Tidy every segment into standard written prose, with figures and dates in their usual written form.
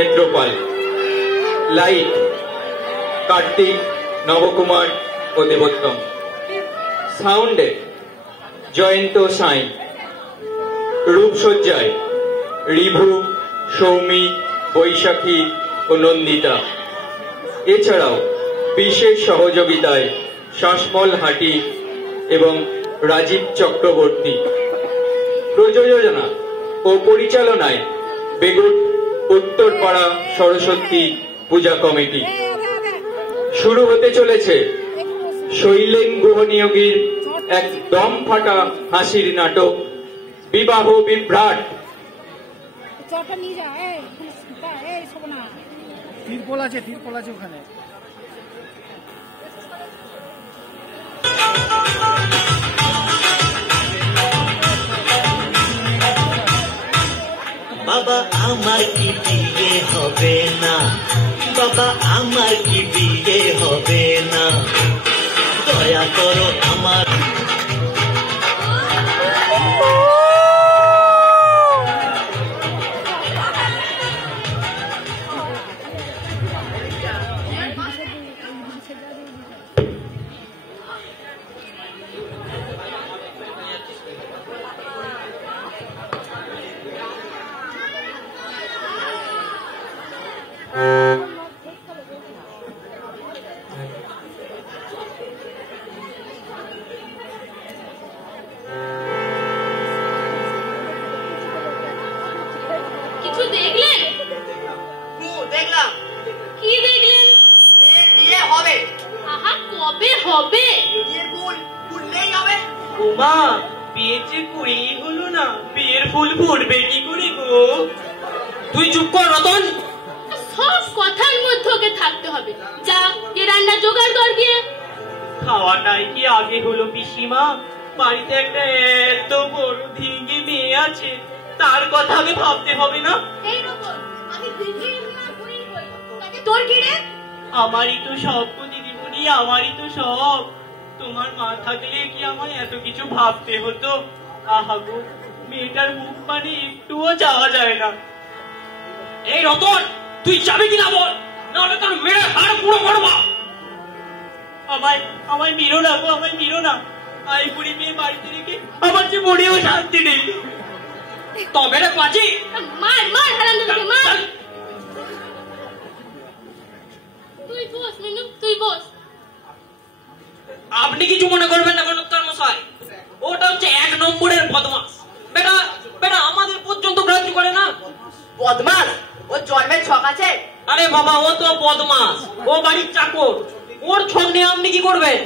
Kshetrapal, light Kartik, Nabakumar ও দেবোত্তম, সাউন্ডে জয়ন্ত সাঁই, রূপসজ্জায় review, Soumi, বৈশাখী ও নন্দিতা। এছাড়াও বিশেষ সহযোগিতায় শাসমল হাটি এবং রাজীব চক্রবর্তী। প্রযোজনা ও পরিচালনায় বেগুট উত্তরপাড়া সরস্বতী পূজা কমিটি। শুরু হতে চলেছে শৈলেন গুহনিয়োগীর এক দম ফাটা হাসির নাটক বিবাহ বিভ্রাট। তিরপল আছে ওখানে। বাবা আমার কি বিয়ে হবে না, বাবা আমার কি বিয়ে হবে না, দয়া করো আমার। তুই চুপ কর রতন, সব কথার মধ্যে ওকে থাকতে হবে। যা গিয়ে রান্না জোগাড় কর গিয়ে। খাওয়াটাই কি আগে হলো পিসিমা? বাড়িতে একটা এত বড় ধিঙ্গি মেয়ে আছে, তার কথা আগে ভাবতে হবে না? তোর কি রে? আমারই তো সব দিদিমণি, আমারই তো সব। তোমার মা থাকলে কি আমায় এত কিছু ভাবতে হতো? আহা গো, মেয়েটার মুখ মানে একটুও যাওয়া যায় না। এই রতন, তুই যাবি কিনা বল, নাহলে তোর মেয়ের হাড় পুরো করবা। আমায় মিরো না গো, আমায় মিরো না। আই বুড়ি মেয়ে বাড়িতে রেখে আমার যে মনেও শান্তি নেই। তবে রে পাজি, মার মার হারামজাদাকে মার। তুই বস মিনু, তুই বস। আপনি কিছু মনে করবেন না কর্মকর্তা মশাই, ওটা হচ্ছে এক নম্বরের বদমাস। বেটা বেটা আমাদের পর্যন্ত গ্রাহ্য করে না। বদমাস? ও জন্মের ছক আছে? আরে বাবা, ও তো বদমাস, ও বাড়ির চাকর। ওর ছক নিয়ে আপনি কি করবেন?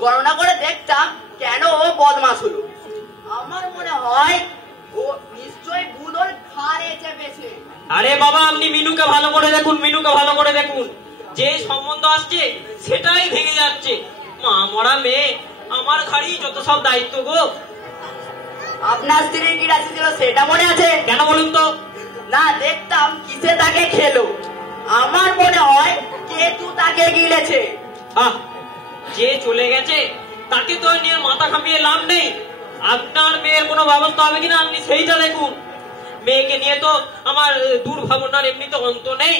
গণনা করে দেখতাম কেন ও বদমাস হলো। আমার মনে হয় ও নিশ্চয়ই বুলোর খারে চেপেছে। আরে বাবা, আপনি মিনুকে ভালো করে দেখুন, মিনুকে ভালো করে দেখুন। যে সম্বন্ধ আসছে সেটাই ভেঙে যাচ্ছে। মা মরা মেয়ে, আমার ঘাড়ি যত সব দায়িত্ব গো। আপনার স্ত্রীর কি রাশি ছিল সেটা মনে আছে? কেন বলুন তো? না, দেখতাম কিসে তাকে খেলো। আমার মনে হয় কেতু তাকে গিলেছে। যে চলে গেছে তাকে তো নিয়ে মাথা ঘামিয়ে লাভ নেই। আপনার মেয়ের কোনো ব্যবস্থা হবে কিনা আপনি সেইটা দেখুন। মেয়েকে নিয়ে তো আমার দুর্ভাবনার এমনি তো অন্ত নেই।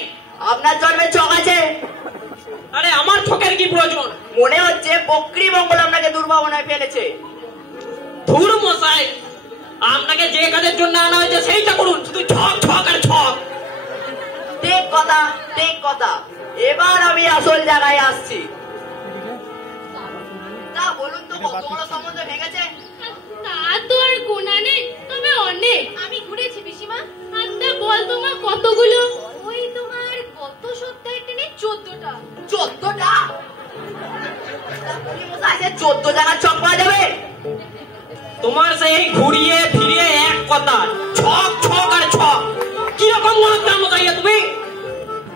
আপনার জন্মের ছক আছে? আরে আমার ছকের কি প্রয়োজন? মনে হচ্ছে বকরি মঙ্গল আপনাকে দুর্ভাবনায় ফেলেছে। ধুর মশাই, আপনাকে যে কাজের জন্য আনা হয়েছে সেইটা করুন, শুধু ছক ছক আর ছক। ঠিক কথা, ঠিক কথা। এবার আমি আসল জায়গায় আসছি। তা বলুন তো, কত বড় সম্বন্ধ ভেঙেছে? তা তো আর গোনা নেই, তবে অনেক। আমি ঘুরেছি পিসিমা। আচ্ছা বল তোমার কতগুলো? ওই তোমার গত সপ্তাহে টেনে 14টা। 14টা? 14 জায়গার ছক পাওয়া যাবে? তোমার সেই ঘুরিয়ে ফিরিয়ে এক কথা, ছক ছক আর ছক। কিরকম মনোগ্রাম তাইয়া তুমি?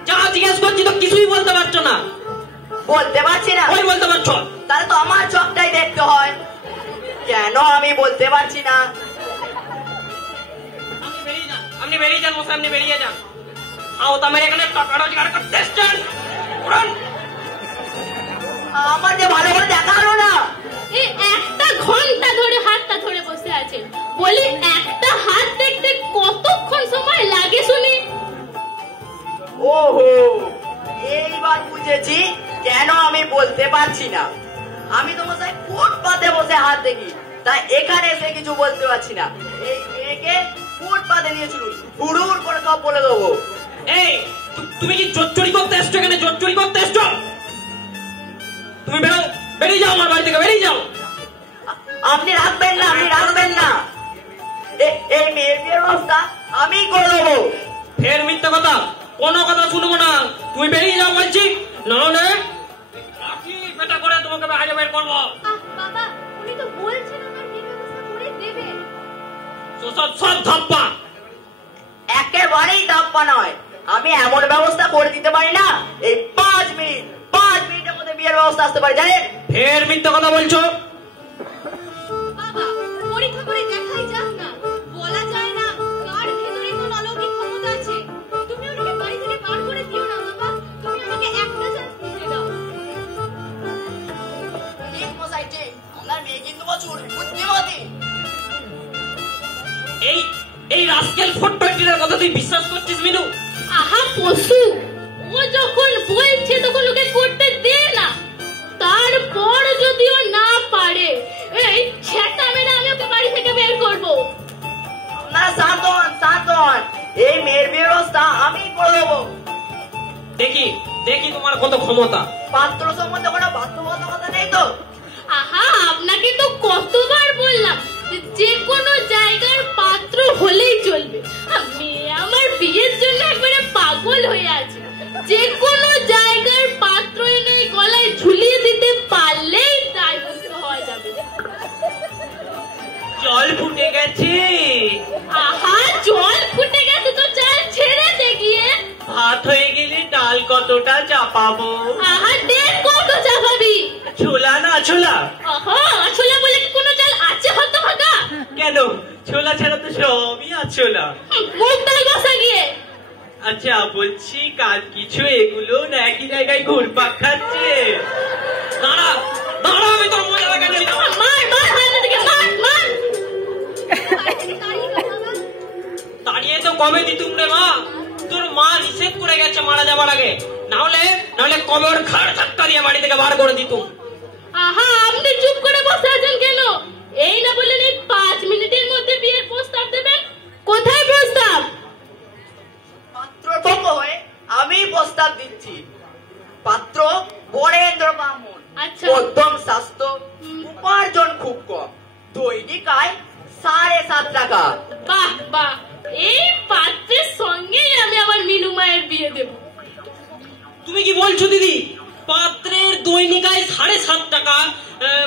যা জিজ্ঞেস করছি তো কিছুই বলতে পারছো না। বলতে পারছি না? ওই বলতে পারছো? তাহলে তো আমার ছকটাই দেখতে হয়। কেন আমি বলতে পারছি না? আপনি বেরিয়ে যান মশাই, আপনি বেরিয়ে যান। আমার এখানে টাকা রোজগার করতে এসছেন। আমার যে ভালো করে দেখা হলো না। এই একটা ঘন্টা ধরে হাতটা ধরে বসে আছে, বলি একটা হাত দেখতে কতক্ষণ সময় লাগে শুনি? ওহো, এইবার বুঝেছি কেন আমি বলতে পারছি না। আমি তোমার সাথে ফুটপাতে বসে হাত দেখি, তাই এখানে এসে কিছু বলতে পারছি না। এই মেয়েকে ফুটপাতে নিয়ে চলুন, হুড়ুর করে সব বলে দেবো। এই তুমি কি জোর চুরি করতে এসছো? এখানে জোর চুরি করতে এসছো? তুমি বেরিয়ে যাও আমার বাড়ি থেকে, বেরিয়ে যাও। আপনি রাখবেন না, আপনি রাখবেন না। এই মেয়ের ব্যবস্থা আমি করে দেবো। ফের মিথ্যা কথা, কোনো কথা শুনবো না। তুমি বেরিয়ে যাও বলছি, নাহলে লাঠি পেটা করে তোমাকে বাইরে বের করবো। বাবা, উনি তো বলছেন আমার বিয়ে ব্যবস্থা করে দেবেন। সব ধাপ্পা। একেবারেই ধাপ্পা নয়, আমি এমন ব্যবস্থা করে দিতে পারি না এই 5 মিনিটের মধ্যে বিয়ের ব্যবস্থা আসতে পারে, জানেন? ফের মিথ্যা কথা বলছো। বাবা, পরীক্ষা করে দেখাই যাক না, বলা যায় না কার ভেতরে কোন অলৌকিক ক্ষমতা আছে। তুমি ওনাকে বাড়ি থেকে বার করে দিও না বাবা, তুমি আমাকে একটা চান্স দিতে দাও। ঠিক মশাই, ঠিক। আপনার মেয়ে কিন্তু প্রচুর বুদ্ধিমতী। এই রাস্কেল 420 কথা তুই বিশ্বাস করছিস মিনু? আহা পশু, ও যখন বলছে তখন ওকে করতে দে না। তারপর যদি ও না পারে, এই ছেটা মেরে আমি ওকে বাড়ি থেকে বের করবো। না, সান্তন, এই মেয়ের ব্যবস্থা আমি করে দেবো। দেখি তোমার কত ক্ষমতা। পাত্র সম্বন্ধে কোনো বাধ্যবাধকতা নেই তো? আহা, আপনাকে তো কতবার বললাম যে কোনো জায়গার পাত্র হলেই চলবে। মেয়ে আমার বিয়ের জন্য একবারে পাগল হয়ে আছে। যে কোনো জায়গার পাত্র এনে গলায় ঝুলিয়ে দিতে পারলেই তাই হওয়া যাবে। জল ফুটে গেছে। আহা, জল ফুটে গেছে তো চাল ছেড়ে দে গিয়ে। ভাত হয়ে গেলে ডাল কতটা চাপাবো? আহা, দেখ কত চাপাবি। ছোলা না ছোলা? আহা, ছোলা বলে কি কোনো চাল আছে হতো ভাগা? কেন, ছোলা ছাড়া তো সবই আছোলা। মুখ ডাল বসা গিয়ে। আচ্ছা বলছি, কাজ কিছু এগুলো না একই জায়গায় ঘুরপাক খাচ্ছে? দাঁড়া, আমি তোর মজা লাগাচ্ছি। দাঁড়িয়ে তো কবে দিতুম রে মা, তোর মা নিষেধ করে গেছে মারা যাবার আগে, নাহলে কবে ওর ঘাড় ধাক্কা দিয়ে বাড়ি থেকে বার করে দিতুম। আহা, আপনি চুপ করে বসে আছেন কেন? এই না বললেন এই 5 মিনিটের মধ্যে বিয়ের প্রস্তাব দেবেন? কোথায় প্রস্তাব? পাত্র পক্ষ হয়ে আমি প্রস্তাব দিচ্ছি। পাত্র বরেন্দ্র ব্রাহ্মণ, আচ্ছা। মধ্যম স্বাস্থ্য, উপার্জন খুব কম, দৈনিক আয় 7.5 টাকা। বাহ বাহ, এই পাত্রের সঙ্গেই আমি আমার মিনু মায়ের বিয়ে দেব। তুমি কি বলছো দিদি? পাত্রের দৈনিক আয় 7.5 টাকা,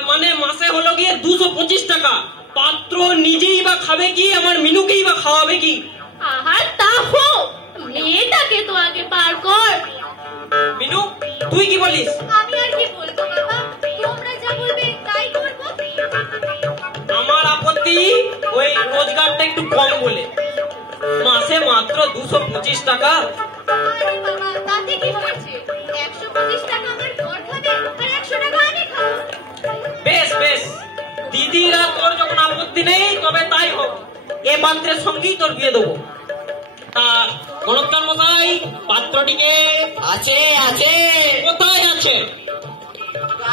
মানে মাসে হলো গিয়ে 225 টাকা। পাত্র নিজেই বা খাবে কি, আমার মিনুকেই বা খাওয়াবে কি? আহা, তা হোক, মেয়েটাকে তো আগে পার কর। মিনু, তুই কি বলিস? আমি আর কি বলবো বাবা, তোমরা যা বলবে তাই করবো। আমার আপত্তি ওই রোজগারটা একটু কম বলে, মাসে মাত্র 225 টাকা। আরে বাবা, তাতে কি হয়েছে? 125 টাকা আমার ঘর খাবে আর 100 টাকা আমি খাবো। বেশ, দিদিরা তোর যখন আপত্তি নেই তবে তাই হোক, এ পাত্রের সঙ্গেই তোর বিয়ে দেবো। তা গণত্বর মশাই, পাত্রটিকে আছে। কোথায় আছে?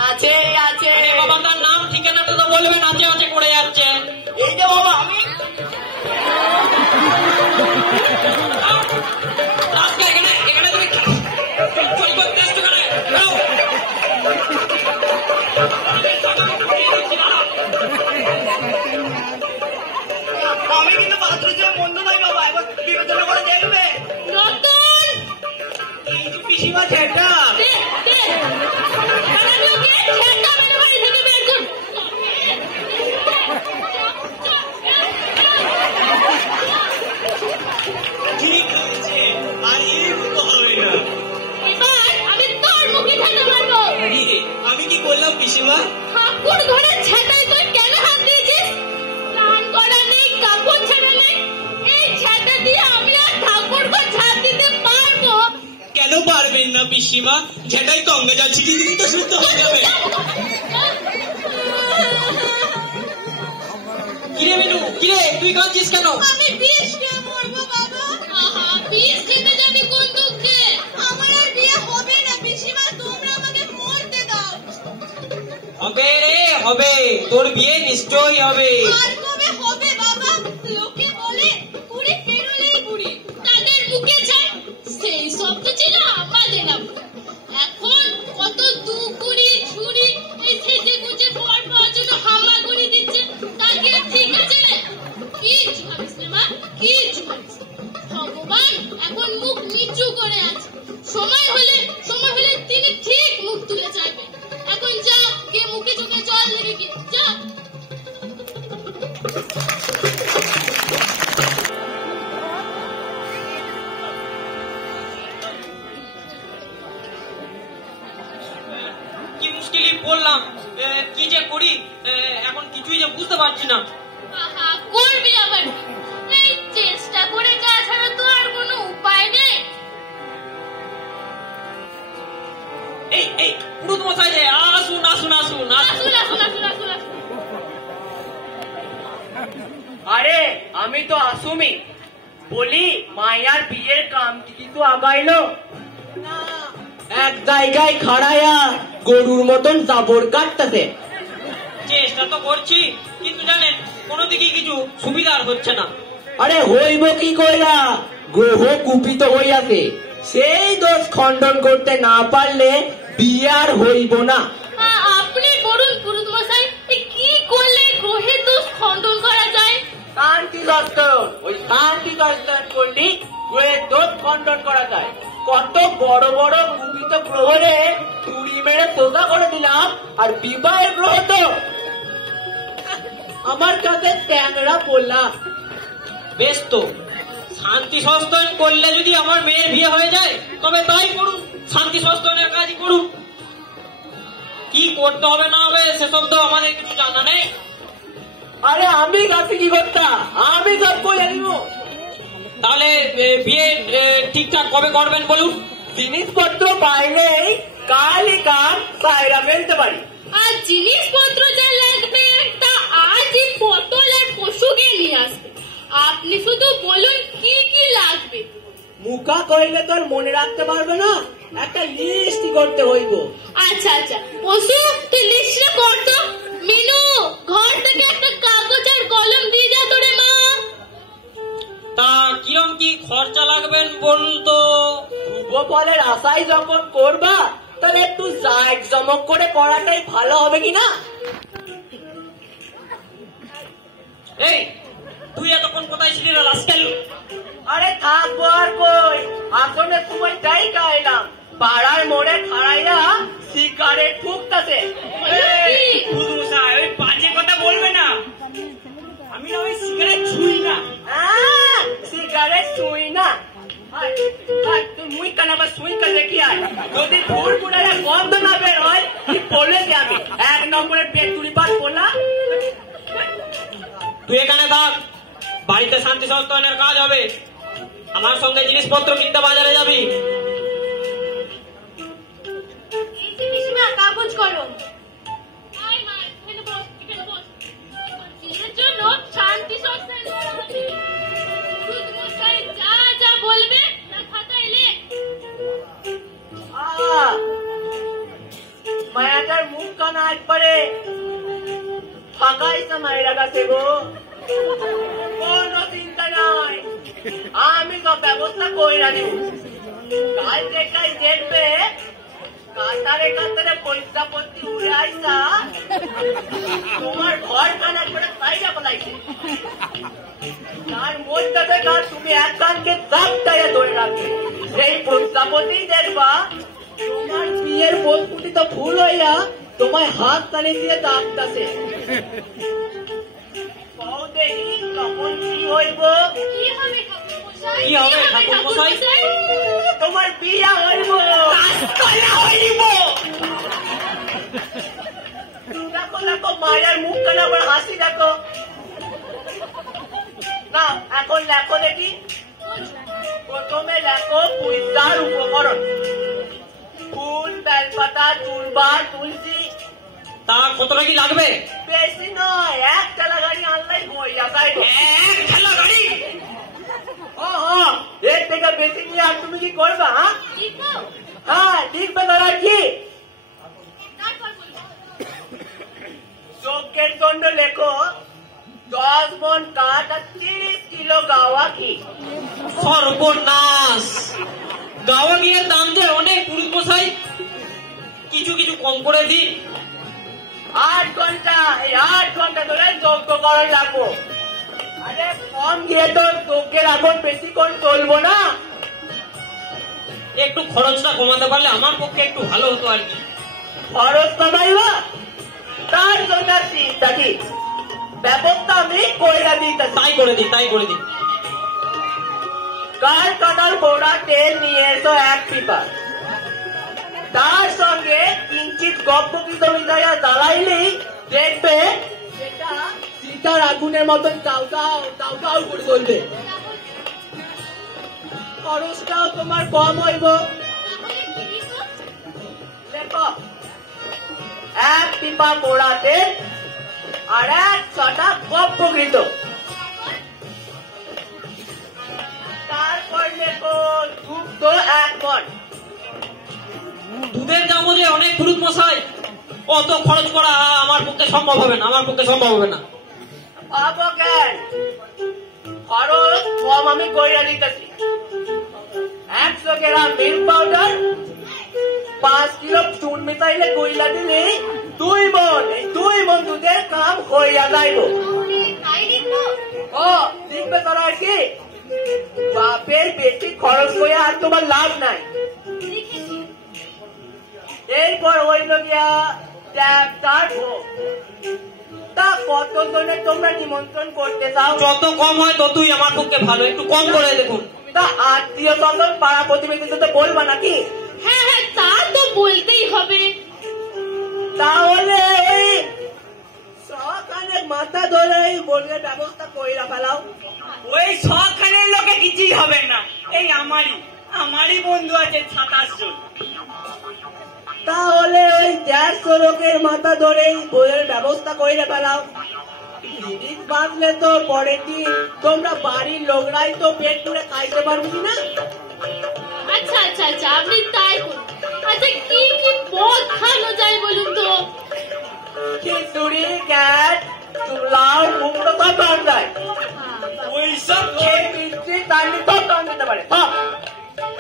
আছে। আরে বাবা, তার নাম ঠিকানাটা তো বলবেন, আছে করে যাচ্ছে। এই যে বাবা, আমি আজকে এখানে তুমি চুরি করতে এসছো কেন? যাও। আমি কিন্তু পাত্র যে বন্ধু ভাই বাবা, এবার বিবেচনা করে দেখবে। রতন, এই যে পিসিমা ছেটা, দে বানাগুলোকে ছেটা মেরে বাড়ি থেকে বের কর। ঠিক হয়েছে, আর এই মতো হবে না। এবার আমি তোর মুখে ছেটা মারবো। আমি কি করলাম পিসিমা? ঠাকুর ঘরের ছেটায় তুই কেন হাত দিয়েছিস? স্নান করা নেই, কাপড় ছেড়া নেই, এই ছেটা দিয়ে আমি আর ঠাকুর ঘর ঝাড় দিতে পারবো? কেন পারবেন না পিসিমা? ঝেটাই গঙ্গা জল ছিটিয়ে দিন তো শুদ্ধ হয়ে যাবে। কিরে মিনু, কিরে তুই কাঁদছিস কেন? আমি বিষ খেয়ে মরবো বাবা। আহা, বিষ খেতে যাবি কোন দুঃখে? হবে, তোর বিয়ে নিশ্চয়ই হবে। আর কবে হবে বাবা? লোকে বলে কুড়ি পেরোলেই বুড়ি, তাদের মুখে যায় সেই সব তো ছিল আমাদের আমল। এখন কত দুকুড়ি ছুরি এই সেজে গুজে বর পাওয়ার জন্য হামাগুড়ি দিচ্ছে, তাকে ঠিক আছে রে? কিচ্ছু ভাবিস না মা, কিচ্ছু ভাবিস না। ভগবান এখন মুখ নিচু করে আছে, সময় হলে তিনি ঠিক মুখ তুলে চাইবে। এখন যা, কে মুখে চোখে জল লেগে গিয়ে যা। কি মুশকিলই বললাম, কি যে করি এখন কিছুই যে বুঝতে পারছি না। আহা, করবি আবার কি? এই চেষ্টা করে যা ছাড়া তো আর কোনো উপায় নেই। এই এই পুরুত মশাই যে আসুন আসুন আসুন আসুন আসুন আসুন আসুন আসুন। আরে আমি তো আসুমি, বলি মায়ার বিয়ের কাম কিন্তু আগাইলো না, এক জায়গায় খাড়ায়া গরুর মতন জাবর কাটতেছে। চেষ্টা তো করছি, কিন্তু জানেন কোনো দিকে কিছু সুবিধার হচ্ছে না। আরে হইব কি কইরা, গ্রহ কুপিত হইয়াছে, সেই দোষ খণ্ডন করতে না পারলে বিয়ে আর হইব না। আপনি বলুন পুরুত মশাই, কি করলে গ্রহের দোষ খণ্ডন করা যায়? শান্তি দর্শন, ওই শান্তি দর্শন করলে গ্রহের দোষ খণ্ডন করা যায়। কত বড় বড় কুপিত গ্রহরে চুরি মেরে সোজা করে দিলাম, আর বিবাহের গ্রহ তো আমার কাছে ট্যাংরা বললাম। বেশ তো, শান্তি সস্তায়ন করলে যদি আমার মেয়ের বিয়ে হয়ে যায় তবে তাই করুন, শান্তি সস্তায়নের কাজই করুন। কি করতে হবে না হবে সেসব তো আমাদের কিছু জানা নেই। আরে আমি কাছে কি করতাম, আমি সব করে দিব। তাহলে বিয়ে ঠিকঠাক কবে করবেন বলুন? জিনিসপত্র পাইলেই কালই কাজ সাইরা ফেলতে পারি। আর জিনিসপত্র যা লাগবে তা আজই পটল আর পশুকে নিয়ে আসবে। আপনি শুধু বলুন কি কি লাগবে। মুখা কইলে তোর মনে রাখতে পারবে না, একটা লিস্ট করতে হইব। আচ্ছা আচ্ছা, পশু তুই লিস্টটা কর তো। মিনু, ঘর থেকে একটা কাগজ আর কলম দিয়ে যা তোরে মা। তা কিরম কি খরচা লাগবেন বলুন তো? শুভ ফলের আশাই যখন করবা, তাহলে একটু জাঁক জমক করে করাটাই ভালো হবে কিনা? এই তুই এতক্ষণ কোথায় ছিলি রে রাস্কেল? আরে থাকবো আর কই, আসনের সময় তাই খাইলাম, পাড়ার মোড়ে খাড়াইয়া সিগারেট ফুকতাছে। ওই বাজে কথা বলবে না, আমি না ওই সিগারেট ছুঁই না। সিগারেট ছুঁই না? তুই মুই কানাবা ছুঁই কা দেখি আয়, যদি ফুল পুরালে গন্ধ না বের হয় তুই বলে যাবি এক নম্বরের পেটুরি পাত পোলা। তুই এখানে থাক, বাড়িতে শান্তি সস্তায়নের কাজ হবে, আমার সঙ্গে জিনিসপত্র কিনতে বাজারে যাবি। কাগজ কলম জন্য শান্তি সস্তায়ন করা হবে। পুরুত মশাই যা যা বলবে তা খাতায় লেখ। মায়াটার মুখ কানা একবারে ফাঁকাইছে মায়েরা কাছে গো, কোনো চিন্তা নাই, আমি সব ব্যবস্থা কইরা দেব। কাল দেখাই দেখবে কাতারে কাতারে পয়সাপত্তি উড়ে আইসা তোমার ঘর খানা করে সাইডা বলাইছে, তার মধ্যে দেখা তুমি এক কানকে চাপটায় ধরে রাখবে। সেই পয়সাপতি দেখবা তোমার বিয়ের বস্তুটি তো ভুল হইয়া তোমায় হাত টানে দিয়ে ডাকতাছে। দেখি তখন কি হইব? কি হবে ঠাকুর মশাই? কি হবে ঠাকুর মশাই? তোমার বিয়া হইব, হইব। দেখো দেখো মায়ের মুখ কেন আবার হাসি দেখো না। এখন লেখো দেখি, প্রথমে লেখো পূজার উপকরণ, ফুল, বেলপাতা, তুলবা, তুলসী। তা কতটা কি লাগবে? বেশি নয়, এক ঠেলা গাড়ি আনলাই হইয়া যায়। এক ঠেলা গাড়ি? এর থেকে বেশি নিয়ে আর তুমি কি করবা? লিখো, হ্যাঁ লিখবে, তারা কি তারপর বলবো। লোকের জন্য লেখো 10 মন কাঠ আর 30 কিলো গাওয়া ঘি। সর্বনাশ, গাওয়া ঘিয়ের দাম যে অনেক পুরুষ মশাই, কিছু কিছু কম করে দিন। 8 ঘন্টা, এই 8 ঘন্টা ধরে যজ্ঞ করার লাগবো। আরে কম গিয়ে তো যজ্ঞের আগুন বেশিক্ষণ চলবো না। একটু খরচটা কমাতে পারলে আমার পক্ষে একটু ভালো হতো আর কি। খরচ কমাইবা, তার জন্য চিন্তা কি, ব্যাপারটা আমি কইরা দিতে। তাই করে দিই, তাই করে দিই। কার কাটার পোড়া তেল নিয়ে এসো 1 পিপা, তার সঙ্গে কিঞ্চিত গপ্পকৃত মিঠাইয়া জ্বালাইলেই দেখবে সেটা সীতার আগুনের মতন কাউ কাউ করে চলবে। খরচটাও তোমার কম হইব। দেখো, 1 পিপা পোড়া তেল আর 1 ছটা গপ্পকৃত, তারপর দেখো দুধ 1 মণ। দুধের দাম যে অনেক পুরুষ মশাই, অত খরচ করা আমার পক্ষে সম্ভব হবে না, আমার পক্ষে সম্ভব হবে না। পাবো কেন, খরচ কম আমি কইরা দিতেছি। 100 গ্রাম মিল্ক পাউডার, 5 কিলো চুন মিশাইলে কইলা দিলে 2 মণ, এই 2 মণ দুধের কাম হইয়া যাইব। ও লিখবে তারা কি, বাপের বেশি খরচ করে আর তোমার লাভ নাই। এরপর হইল গিয়া ট্যাপটার ভোগ। তা কতজনে তোমরা নিমন্ত্রণ করতে চাও? যত কম হয় ততই আমার পক্ষে ভালো, একটু কম করে দেখুন। তা আত্মীয় স্বজন পাড়া প্রতিবেশীদের তো বলবা নাকি? হ্যাঁ হ্যাঁ, তা তো বলতেই হবে। তাহলে ওই সখানের মাথা ধরে বলবে ব্যবস্থা কইরা ফেলাও। ওই সখানের লোকে কিছুই হবে না, এই আমারই বন্ধু আছে 27 জন। তাহলে ওই 150 লোকের মাথা ধরে বইয়ের ব্যবস্থা কইরা ফেলাও। জিনিস বাঁধলে তো পরে কি তোমরা বাড়ির লোকরাই তো পেট পুরে খাইতে পারবি না। আচ্ছা আচ্ছা আচ্ছা, আপনি তাই করুন। আচ্ছা, কি কি পদ খাওয়ানো যায় বলুন তো? খিচুড়ি, ক্যাট, লাউ, মুগ তো সব পাওয়া যায়। ওইসব মিষ্টি কান্ডি সব পাওয়া যেতে পারে।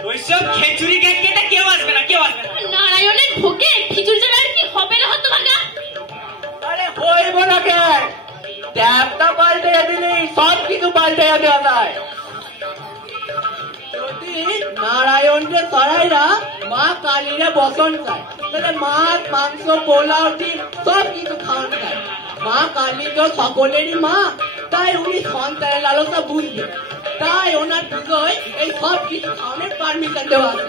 ওইসব খেচুড়ি কেটে কেউ আসবে না, কেউ আসবে না। নারায়ণের ভোগে খিচুড়ি ছাড়া আর কি হবে না হতো ভাগা? আরে হইব না কেন, ট্যাপটা পাল্টে দিলি সব কিছু পাল্টে দেওয়া যায়। যদি নারায়ণকে সরাইরা মা কালীরে বসন চায়, তাহলে মাছ, মাংস, পোলাও, ডিম সব কিছু খাওয়ান চায়। মা কালী তো সকলেরই মা, তাই উনি সন্তানের লালসা বুঝবে, তাই ওনার পুজোয় এই সব কিছু খাওয়ানোর পারমিশন দেওয়া আছে।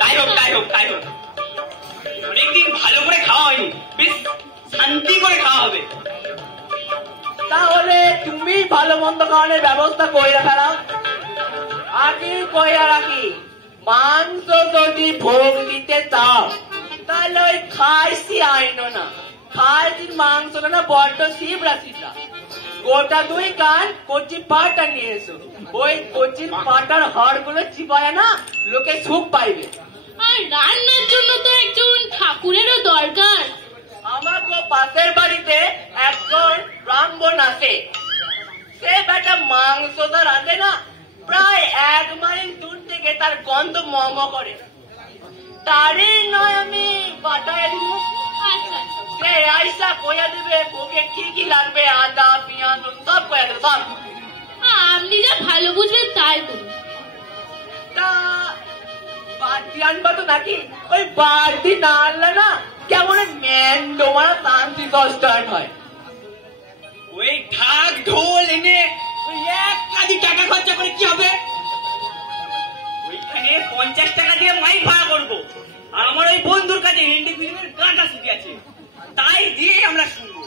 তাই হোক, তাই হোক, তাই হোক। অনেকদিন ভালো করে খাওয়া হয়নি, বেশ শান্তি করে খাওয়া হবে। তাহলে তুমি ভালো মন্দ খাওয়ানোর ব্যবস্থা কইরা ফেলাও। আগে কইরা রাখি, মাংস যদি ভোগ দিতে চাও তাহলে ওই খাইছি আইনো না, খাইছি মাংসটা না বড্ড শিবরা শিবরা। গোটা 2 কান কচি পাটা নিয়ে এসো, ওই কচি পাটার হাড় গুলো চিবায় না লোকে সুখ পাইবে। আর রান্নার জন্য তো একজন ঠাকুরেরও দরকার। আমার তো পাশের বাড়িতে একজন ব্রাহ্মণ আছে, সে বেটা মাংসটা রাঁধে না, প্রায় 1 মাইল দূর থেকে তার গন্ধ মম করে। তারই নয় আমি পাঠায় দিব, আচ্ছা আচ্ছা, সে আইসা কইয়া দিবে ভোগে কি কি লাগবে, আদা পেঁয়াজ সব কইয়া দেবে সব। আপনি যা ভালো বুঝবেন তাই করুন। তা বাড়তি আনবা তো নাকি? ওই বাড়তি না আনলে না কেমন ম্যান্ডো মারা তান্ত্রিক স্টার্ট হয়। ওই ঢাক ঢোল এনে ওই 1 কাদি টাকা খরচা করে কি হবে? ওইখানে 50 টাকা দিয়ে মাইক ভাড়া করবো, আর আমার ওই বন্ধুর কাছে হিন্দি ফিল্মের গানটা শিখে আছে, তাই দিয়ে আমরা শুনবো।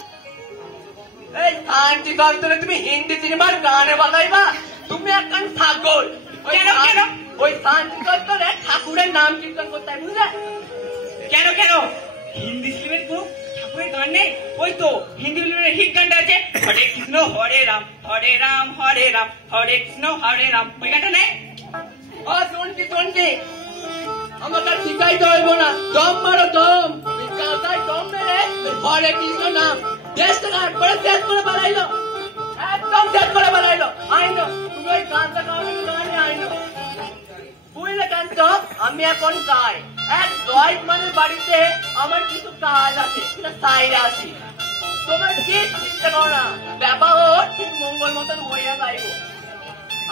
এই তান্ত্রিক অন্তরে তুমি হিন্দি সিনেমার গানে বাজাইবা? তুমি একখান ঠাকুর। কেন কেন? ওই তান্ত্রিক অন্তরে ঠাকুরের নাম কীর্তন করতে হয়, বুঝলে? কেন কেন? হিন্দি ফিল্মের কোন ঠাকুরের গান নেই? ওই তো হিন্দি ফিল্মের হিট গানটা আছে, হরে কৃষ্ণ হরে রাম হরে রাম হরে রাম হরে কৃষ্ণ হরে রাম, ওই গানটা নেই? ও শুনছি, আমাকে শিখাইতে হইব না, দম মারো দম, গাছায় দম মেরে হরে কৃষ্ণ নাম দেশটা একবারে শেষ করে বেড়াইলো, একদম শেষ করে বেড়াইলো। আইনো তুমি ওই গানটা গাওয়ানি গানে আইনো বুঝলে কেন তো? আমি এখন যাই, এক জয়মানের বাড়িতে আমার কিছু কাজ আছে, সেটা সাইডে আসি। তোমরা কি চিন্তা করো না, ব্যাপার ঠিক মঙ্গল মতন হইয়া যাইব।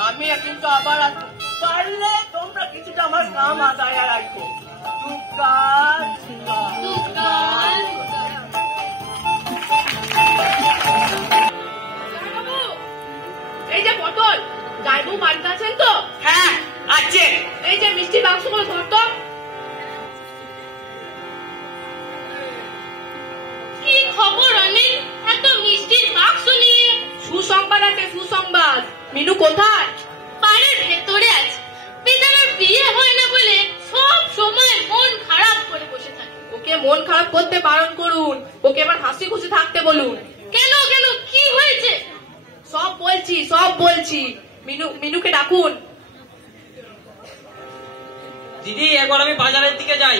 আমি কিন্তু আবার আসবো, পারলে তোমরা কিছুটা আমার কাম আদায় রাখো। এই যে পটল, যাইবো বাড়িতে আছেন তো? হ্যাঁ আছে। এই যে মিষ্টি বাক্সগুলো ধরতো। কি খবর অনিল, এত মিষ্টির বাক্স নিয়ে? সুসংবাদ আছে, সুসংবাদ। মিনু কোথায়? বাড়ির ভেতরে আছে। বেচারার বিয়ে হয় না বলে সব সময় মন খারাপ করে বসে থাকে। ওকে মন খারাপ করতে বারণ করুন, ওকে এবার হাসি খুশি থাকতে বলুন। কেন কেন, কি হয়েছে? সব বলছি, সব বলছি। মিনুকে ডাকুন। দিদি একবার আমি বাজারের দিকে যাই।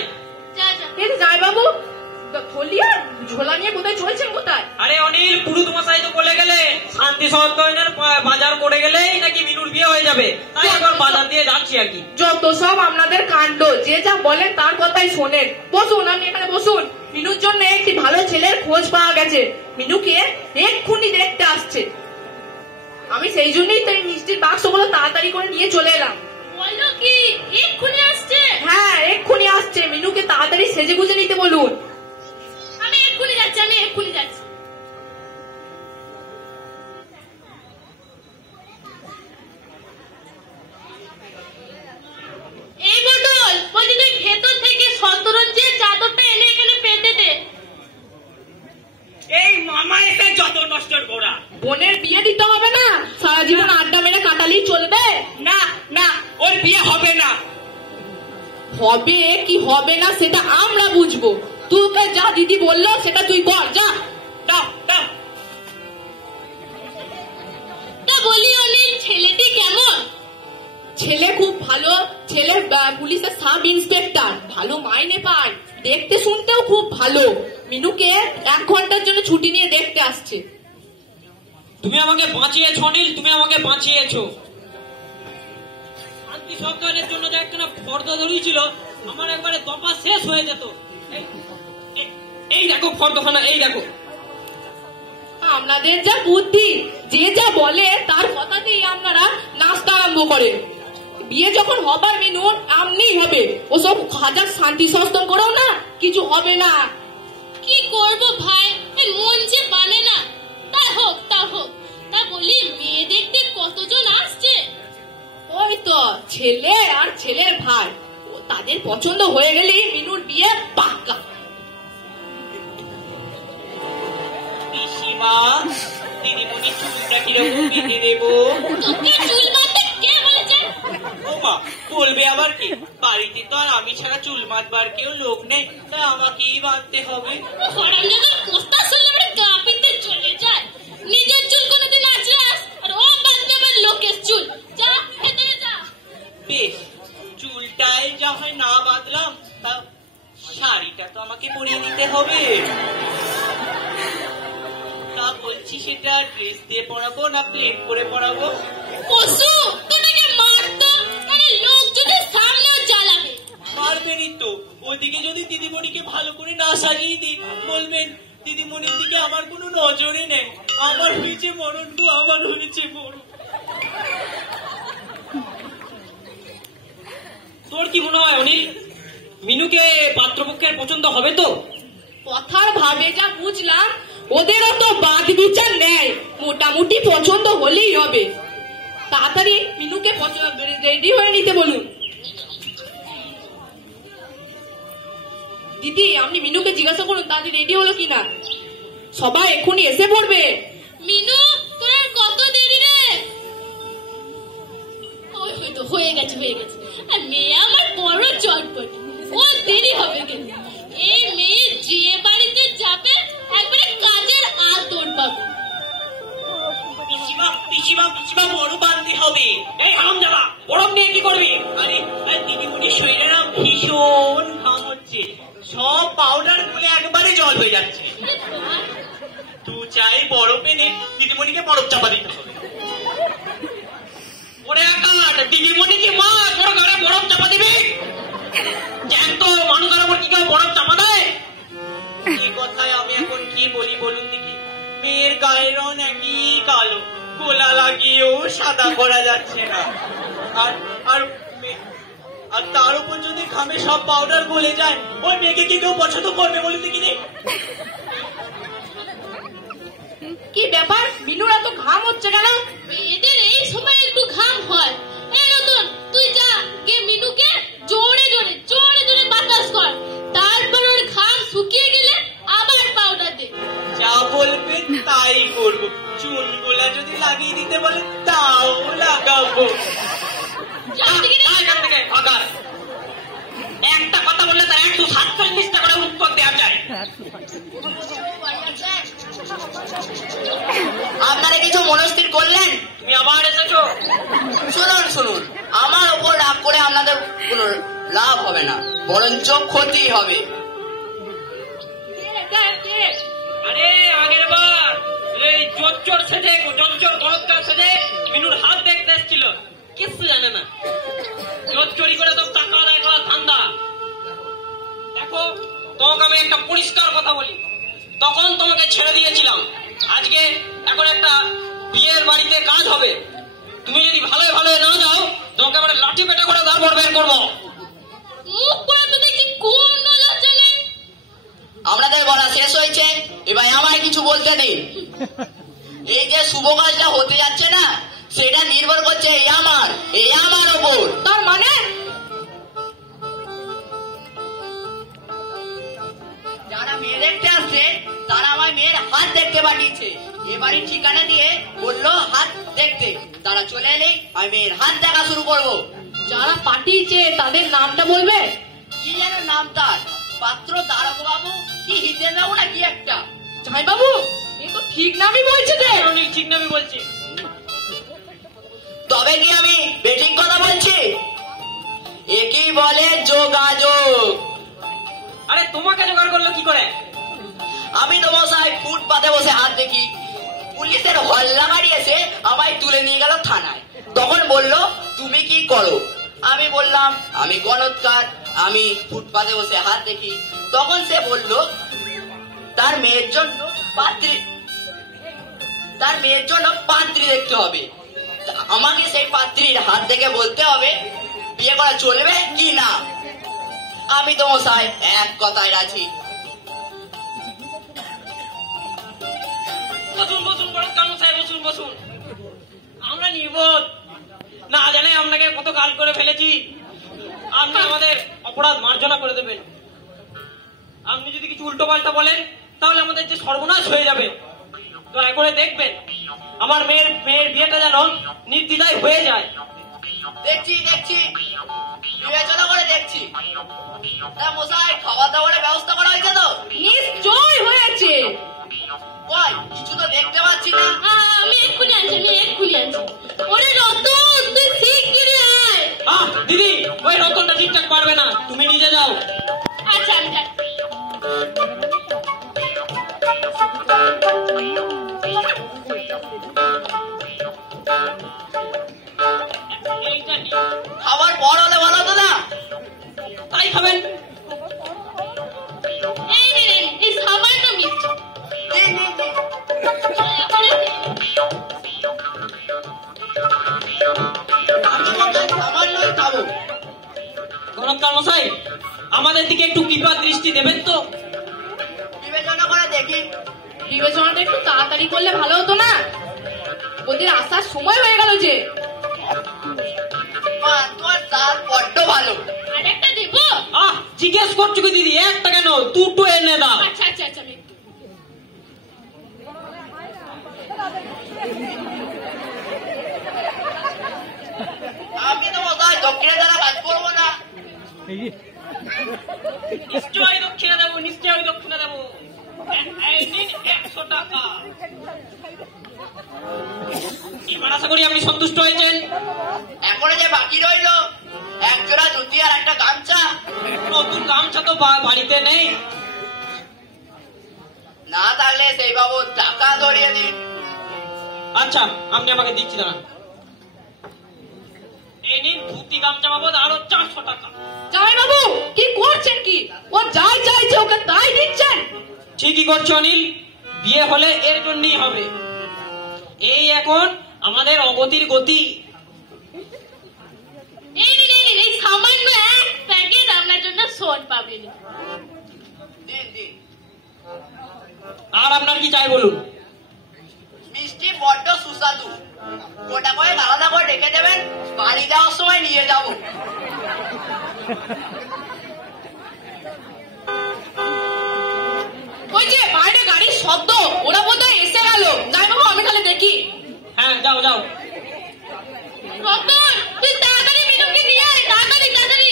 যাই বাবু, থলিয়া ঝোলা নিয়ে কোথায় চলছেন কোথায়? আরে অনিল, পুরুত মশাই তো বলে গেলে শান্তি সদনের বাজার করে গেলেই নাকি মিনুর বিয়ে হয়ে যাবে, তাই একবার বাজার দিয়ে যাচ্ছি আর কি। যত সব আপনাদের কাণ্ড, যে যা বলেন তার কথাই শোনেন। বসুন, আপনি এখানে বসুন। মিনুর জন্য একটি ভালো ছেলের খোঁজ পাওয়া গেছে, মিনুকে এক্ষুনি দেখতে আসছে। আমি সেই জন্যই তাই মিষ্টির বাক্সগুলো তাড়াতাড়ি করে নিয়ে চলে এলাম। বলো কি এক্ষুনি আসছে? হ্যাঁ এক্ষুনি আসছে, মিনুকে তাড়াতাড়ি সেজে গুজে নিতে বলুন। আমি এক্ষুনি যাচ্ছি, আমি এক্ষুনি যাচ্ছি। এই বটল, বলছি তুই ভেতর থেকে শতরঞ্জের চাদরটা এনে এখানে পেতে দে। এই মামা এসে যত নষ্টের গোড়া। বোনের বিয়ে দিতে হবে না, সারা জীবন আড্ডা মেরে কাটালেই চলবে? না না, ওর বিয়ে হবে না। হবে কি হবে না সেটা আমরা বুঝবো, তোকে যা দিদি বললো সেটা তুই কর, যা। দাও দাও। তা বলি অনিল, ছেলেটি কেমন? ছেলে খুব ভালো, ছেলে পুলিশের সাব ইন্সপেক্টর, ভালো মাইনে পায়, দেখতে শুনতেও খুব ভালো। মিনুকে 1 ঘন্টার জন্য ছুটি নিয়ে দেখতে আসছে। তুমি আমাকে বাঁচিয়েছো অনিল, তুমি আমাকে বাঁচিয়েছো। শান্তি সদনের জন্য যে একটা ফর্দ ধরিয়েছিল, আমার একবারে দফা শেষ হয়ে যেত। এই দেখো ফর্দখানা, এই দেখো। আপনাদের যা বুদ্ধি, যে যা বলে তার কথাতেই আপনারা নাস্তা আরম্ভ করে। বিয়ে যখন হবার মিনুর আমনি হবে, ওসব হাজার শান্তি সস্তন করেও না কিছু হবে না। কি করব ভাই, মন যে মানে না। তা হোক তা হোক, তা বলি মেয়ে দেখতে কতজন আসছে? ওই তো ছেলে আর ছেলের ভাই, তাদের পছন্দ হয়ে গেলেই মিনুর বিয়ে পাক্কা। পিসিমা, দিদিমণি চুলটা কিরকম কেটে দেবো? তোকে চুল বাঁধতে কে বলেছে? ও মা, বলবে আবার কি? বাড়িতে তো আর আমি ছাড়া চুল বাঁধবার কেউ লোক নেই, তা আমাকেই বাঁধতে হবে। হরামজাদার পোস্তা শুনলে আমার গা পিতে চলে যায়। নিজের চুল কোনোদিন আঁচড়াস, আর ও বাঁধতে আবার লোকের চুল। যা ভেতরে যা। বেশ, চুলটাই যা হয় না বাঁধলাম, তা শাড়িটা তো আমাকে পরিয়ে নিতে হবে। তা বলছি, সেটা ড্রেস দিয়ে পরাবো না প্লেন করে পরাবো? পশু, তোটাকে মারতো, আরে লোক যদি সামনেও জ্বালাবে। পারবেনই তো। ওদিকে যদি দিদিমণিকে ভালো করে না সাজিয়ে দিই, বলবেন দিদিমণির দিকে আমার কোনো নজরই নেই। আমার হয়েছে মরণ গো, আমার হয়েছে মরণ। তোর কি মনে হয় অনিল, মিনুকে পাত্রপক্ষের পছন্দ হবে তো? কথার ভাবে যা বুঝলাম, ওদেরও তো বাদ বিচার নেই, মোটামুটি পছন্দ হলেই হবে। তাড়াতাড়ি মিনুকে রেডি হয়ে নিতে বলুন। দিদি, আপনি মিনুকে জিজ্ঞাসা করুন তাড়াতাড়ি রেডি হলো কিনা। সবাই এক্ষুনি এসে পড়বে। মিনু, তোর আর কত দেরি রে? হয়ে গেছে হয়ে গেছে। আর মেয়ে আমার বড় চটপট, ও দেরি হবে কেন? এই মেয়ে যে বাড়িতে যাবে একবারে কাজের আদর পাবে। পিসিমা পিসিমা পিসিমা, বড় বাঁধতে হবে। এই হারামজাদা, গরম নিয়ে কি করবি? আরে দিদিমণির শরীরে না ভীষণ ঘাম হচ্ছে, সব পাউডার গুলে একবারে জল হয়ে যাচ্ছে। 2 চাই বরফ এনে দিদিমণিকে বরফ চাপা দিতে হবে। ওরে আকাট, দিদিমণি কি মা তোর ঘরে বরফ চাপা দিবি? জ্যান্ত মানুষের ওপর কি কেউ বরফ চাপা দেয়? এই কথায় আমি এখন কি বলি বলুন দেখি? মেয়ের গায়ের রং একই কালো, গোলা লাগিয়েও সাদা করা যাচ্ছে না। আর আর আর তার উপর যদি ঘামে সব পাউডার গলে যায়, ওই মেয়েকে কি কেউ পছন্দ করবে বলুন দেখি? কি ব্যাপার, মিনুর এত ঘাম হচ্ছে কেন? এদের এই সময় একটু ঘাম হয়। এই রতন, তুই যা গিয়ে মিনুকে জোরে জোরে জোরে জোরে বাতাস কর, তারপর ওর ঘাম শুকিয়ে গেলে আবার পাউডার দে। যা বলবে তাই করবো। চুন গোলা যদি লাগিয়ে দিতে বলে তাও লাগাবো। একটা কথা বললে তার 147টা করে উত্তর দেওয়া যায়। আপনারা কিছু মনস্থির করলেন? তুমি আবার এসেছো? শুনুন শুনুন, আমার ওপর রাগ করে আপনাদের কোনো লাভ হবে না, বরঞ্চ ক্ষতি হবে। আরে আগের বার এই জোর সেজে জোর গলৎকার সেজে মিনুর হাত দেখতে এসেছিল, কিছু জানে না, জোর চুরি করে সব টাকা আদায় করার ধান্দা। দেখো তোমাকে আমি একটা পরিষ্কার কথা বলি, তখন তোমাকে ছেড়ে দিয়েছিলাম, আজকে এখন একটা বিয়ের বাড়িতে কাজ হবে, তুমি যদি ভালো ভালো না যাও তোমাকে আমরা লাঠি পেটা করে তারপর বের করবো। মুখ করে তো দেখি কোনো লজ্জা নেই। আপনাদের বলা শেষ হয়েছে, এবার আমায় কিছু বলতে দিন। এই যে শুভ কাজটা হতে যাচ্ছে না, সেটা নির্ভর করছে এই আমার ওপর। তার মানে যারা মেয়ে দেখতে আসছে তারা আমার মেয়ের হাত দেখতে পাঠিয়েছে, এবারই ঠিকানা দিয়ে বললো হাত দেখতে, তারা চলে এলে আমি মেয়ের হাত দেখা শুরু করবো। যারা পাঠিয়েছে তাদের নামটা বলবে? কি যেন নাম তার, পাত্র দারোগা বাবু কি হিতেন বাবু না কি একটা। জামাই বাবু, এই তো ঠিক নামই বলছে যে। অনেক ঠিক নামই বলছি। তবে কি আমি বেঠিক কথা বলছি? একই বলে যোগাযোগ। আরে তোমাকে জোগাড় করলো কি করে? আমি তো মশাই ফুটপাতে বসে হাত দেখি, পুলিশের হল্লা গাড়ি এসে আমায় তুলে নিয়ে গেল থানায়। তখন বলল তুমি কি করো? আমি বললাম আমি গলৎকার, আমি ফুটপাতে বসে হাত দেখি। তখন সে বলল তার মেয়ের জন্য পাত্রী দেখতে হবে। আমাকে সেই পাত্রীর হাত দেখে বলতে হবে বিয়ে করা চলবে কি না। আমি তো মশাই এক কথায় রাজি। বসুন বসুন বসুন বসুন। আমরা নির্বোধ, না জানে আপনাকে কত গাল করে ফেলেছি, আপনি আমাদের অপরাধ মার্জনা করে দেবেন। আপনি যদি কিছু উল্টো পাল্টা বলেন তাহলে আমাদের যে সর্বনাশ হয়ে যাবে। দয়া করে দেখবেন আমার মেয়ের বিয়েটা যেন নির্দ্বিধায় হয়ে যায়। দেখছি বিবেচনা করে দেখছি। মশাই খাওয়া দাওয়ার ব্যবস্থা করা হয়েছে তো? নিশ্চয় হয়েছে। কই কিছু তো দেখতে পাচ্ছি না। আমি এক্ষুনি আনছি। ওরে রতন, তুই শিগগিরই আয়। দিদি, ওই রতনটা ঠিকঠাক পারবে না, তুমি নিজে যাও। আচ্ছা আমি যাচ্ছি। খাবার পর হলে ভালো হতো না? তাই খাবেন। এই সামান্য মিষ্টি। গলৎকার মশাই, আমাদের দিকে একটু কৃপা দৃষ্টি দেবেন তো? বিবেচনা করে দেখি। বিবেচনাটা একটু তাড়াতাড়ি করলে ভালো হতো না? ওদের আসার সময় হয়ে গেল যে। তোমার তার বড্ড ভালো। আরেকটা দেবো? জিজ্ঞেস করছো কি দিদি? একটা কেন, দুটো এনে দাও। আচ্ছা আমি তো মশাই দক্ষিণে দ্বারা কাজ করবো না। নিশ্চয়ই দক্ষিণে দেবো, নিশ্চয়ই দক্ষিণে দেবো। 100 টাকা। এবার আশা করি আপনি সন্তুষ্ট হয়েছেন। এখন যে বাকি রইল এক জোড়া ধুতি আর একটা গামছা। নতুন গামছা তো বাড়িতে নেই। না থাকলে সেই বাবদ টাকা ধরিয়ে দিন। আচ্ছা, আপনি আমাকে দিচ্ছি দাঁড়ান। এই নিন ধুতি গামছা বাবদ আরো 400 টাকা। জামাই বাবু কি করছেন কি? ও যাই চাইছে ওকে তাই দিচ্ছেন? ঠিকই করছো অনিল, বিয়ে হলে এর জন্যই হবে। এই এখন আমাদের অগতির গতি। এই সামান্য এক প্যাকেট আপনার জন্য সোন পাবেন। দিন দিন। আর আপনার কি চাই বলুন? মিষ্টি বড্ড সুস্বাদু, গোটা করে আলাদা করে রেখে দেবেন, বাড়ি যাওয়ার সময় নিয়ে যাবো। ওই যে বাইরে গাড়ির শব্দ, ওরা বোধহয় এসে গেল। যাই বাবু আমি তাহলে দেখি। হ্যাঁ যাও যাও। রতন তুই তাড়াতাড়ি মিনুকে নিয়ে আয়, তাড়াতাড়ি তাড়াতাড়ি।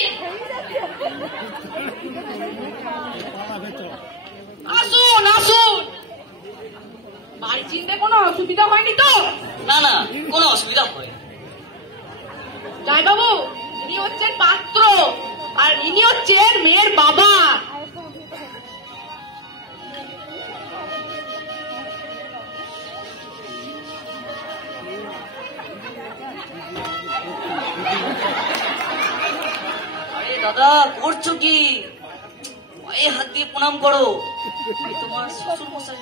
আসুন আসুন। বাড়ি চিনতে কোনো অসুবিধা হয়নি তো? না না, কোনো অসুবিধা হয়। যাই বাবু ইনি হচ্ছেন পাত্র, আর ইনি হচ্ছেন মেয়ের বাবা। আরে দাদা করছো কি? পায়ে হাত দিয়ে প্রণাম করো, তোমার শ্বশুর মশাই।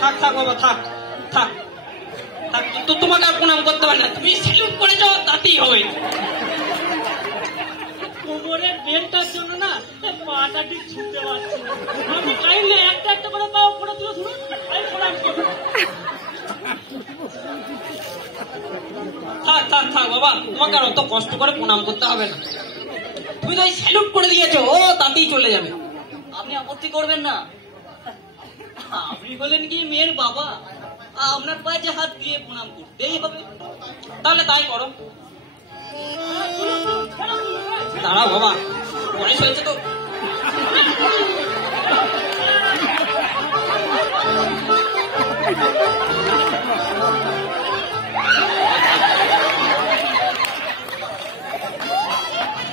থাক থাক বাবা, থাক থাক থাক, কিন্তু তোমাকে আর প্রণাম করতে হবে না, তুমি স্যালুট করে যাও তাতেই হবে। কোমরের বেলটার জন্য না পাটা ঠিক ছুটতে পারছি না। আমি কাইন্ডলি একটা একটা করে পাও করে তুলে ধরুন, আমি প্রণাম করবো। থাক থাক থাক বাবা, তোমাকে আর অত কষ্ট করে প্রণাম করতে হবে না, তুমি তো স্যালুট করে দিয়েছো, ও তাতেই চলে যাবে। আপনি আপত্তি করবেন না? আপনি হলেন কি মেয়ের বাবা, আপনার পায়ে যে হাত দিয়ে প্রণাম করতেই হবে। তাহলে তাই করো। দাঁড়াও বাবা, বয়স হয়েছে তো।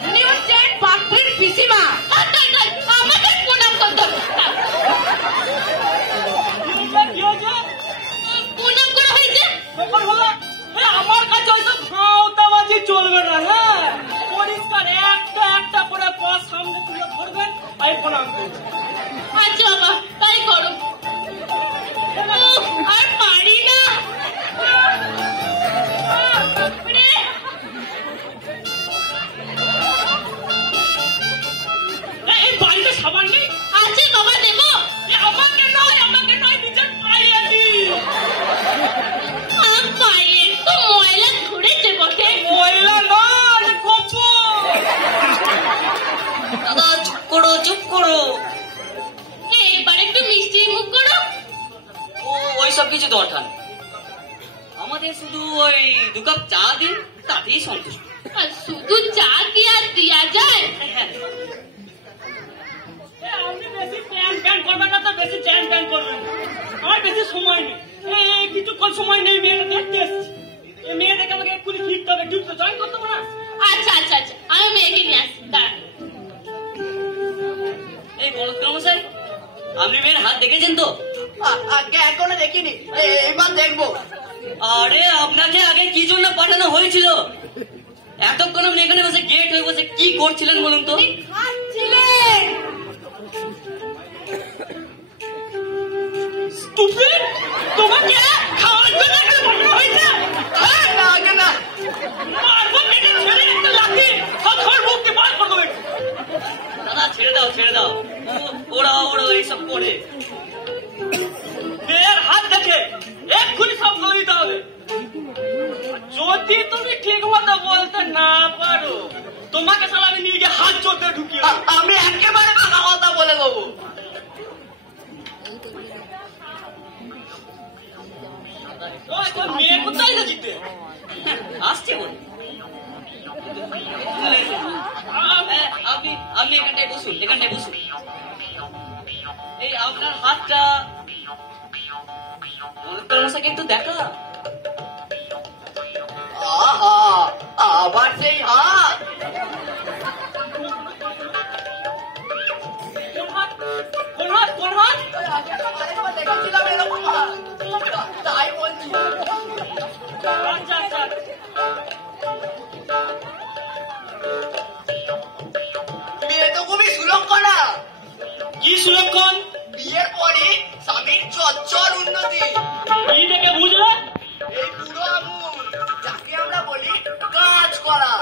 ইনি হচ্ছেন পাত্রের পিসিমা। আমাদের প্রণাম করতে হবে। কি হয়েছে? প্রণাম করা হয়েছে। ব্যাপার হলো, আমার কাছে হয়তো ভাওতাবাজি চলবে না। হ্যাঁ, পরিষ্কার একটা একটা করে পা সামনে তুলে ধরবেন, আমি প্রণাম করছি। আচ্ছা বাবা তাই করো। আর পারি না। বাপরে। এই বাড়িতে সাবান নেই? আছে বাবা দেবো। আমাকে নয় নিজের পায়ে দিই। পায়ে তো ময়লা ধরেছে বটে। ময়লা নয়, গোবর। দাদা চুপ করো চুপ করো, এবার একটু মিষ্টি মুখ করো। ওইসব কিছু দরকার নেই। আমাদের শুধু ওই 2 কাপ চা দিন, তাতেই সন্তুষ্ট। আর শুধু চা কি আর দিয়া যায়? আপনি বেশি প্ল্যান করবেন না তো, বেশি চ্যান করবেন না। আমার বেশি সময় নেই, কিছুক্ষণ সময় নেই। মেয়েটা দেখতে এসছি, এই মেয়ে দেখে আমাকে এক্ষুনি ফিরতে হবে, ডিউটিতে জয়েন করতে হবে না। আচ্ছা আচ্ছা আচ্ছা আমি মেয়েকে নিয়ে আসছি, দাঁড়ান। এই গণতন্ত্র মশাই, আপনি মেয়ের হাত দেখেছেন তো? আগে এখনো দেখিনি, এবার দেখবো। আরে আপনাকে আগে কি জন্য পাঠানো হয়েছিল? এতক্ষণ আপনি এখানে বসে গেট হয়ে বসে কি করছিলেন বলুন তো? খাচ্ছিলেন। Stupid! তোমাকে খাওয়ার জন্য এখানে পাঠানো হয়েছে? না আগে না, মারবো পেটে ছেড়ে একটা লাঠি, সব খাবার মুখকে বার করে দেবে। দাদা ছেড়ে দাও ছেড়ে দাও, ওরা এইসব করে। মেয়ের হাত দেখে এক্ষুনি সব বলে দিতে হবে। যদি তুমি ঠিক মতো বলতে না পারো, তোমাকে সালা আমি নিয়ে গিয়ে হাত চোখে ঢুকিয়ে দেবো। আমি একেবারে ভালো কথা বলে দেবো। ওই তোর মেয়ে কোথায় গেছিতে? আসছে বলে আপনি আপনি এখানটায় বসুন, এখানটায় বসুন। এই আপনার হাতটা মশাকে একটু দেখা। আবার সেই হাত। আরেকবার দেখেছিলাম এরকম হাত, তাই বলছি। মেয়ে তো খুবই সুলক্ষণা। কি সুলক্ষণ? বিয়ের পরে স্বামীর চচ্চর উন্নতি। কি দেখে বুঝলে? এই পুরো আঙুল, যাকে আমরা বলি কাজ করা।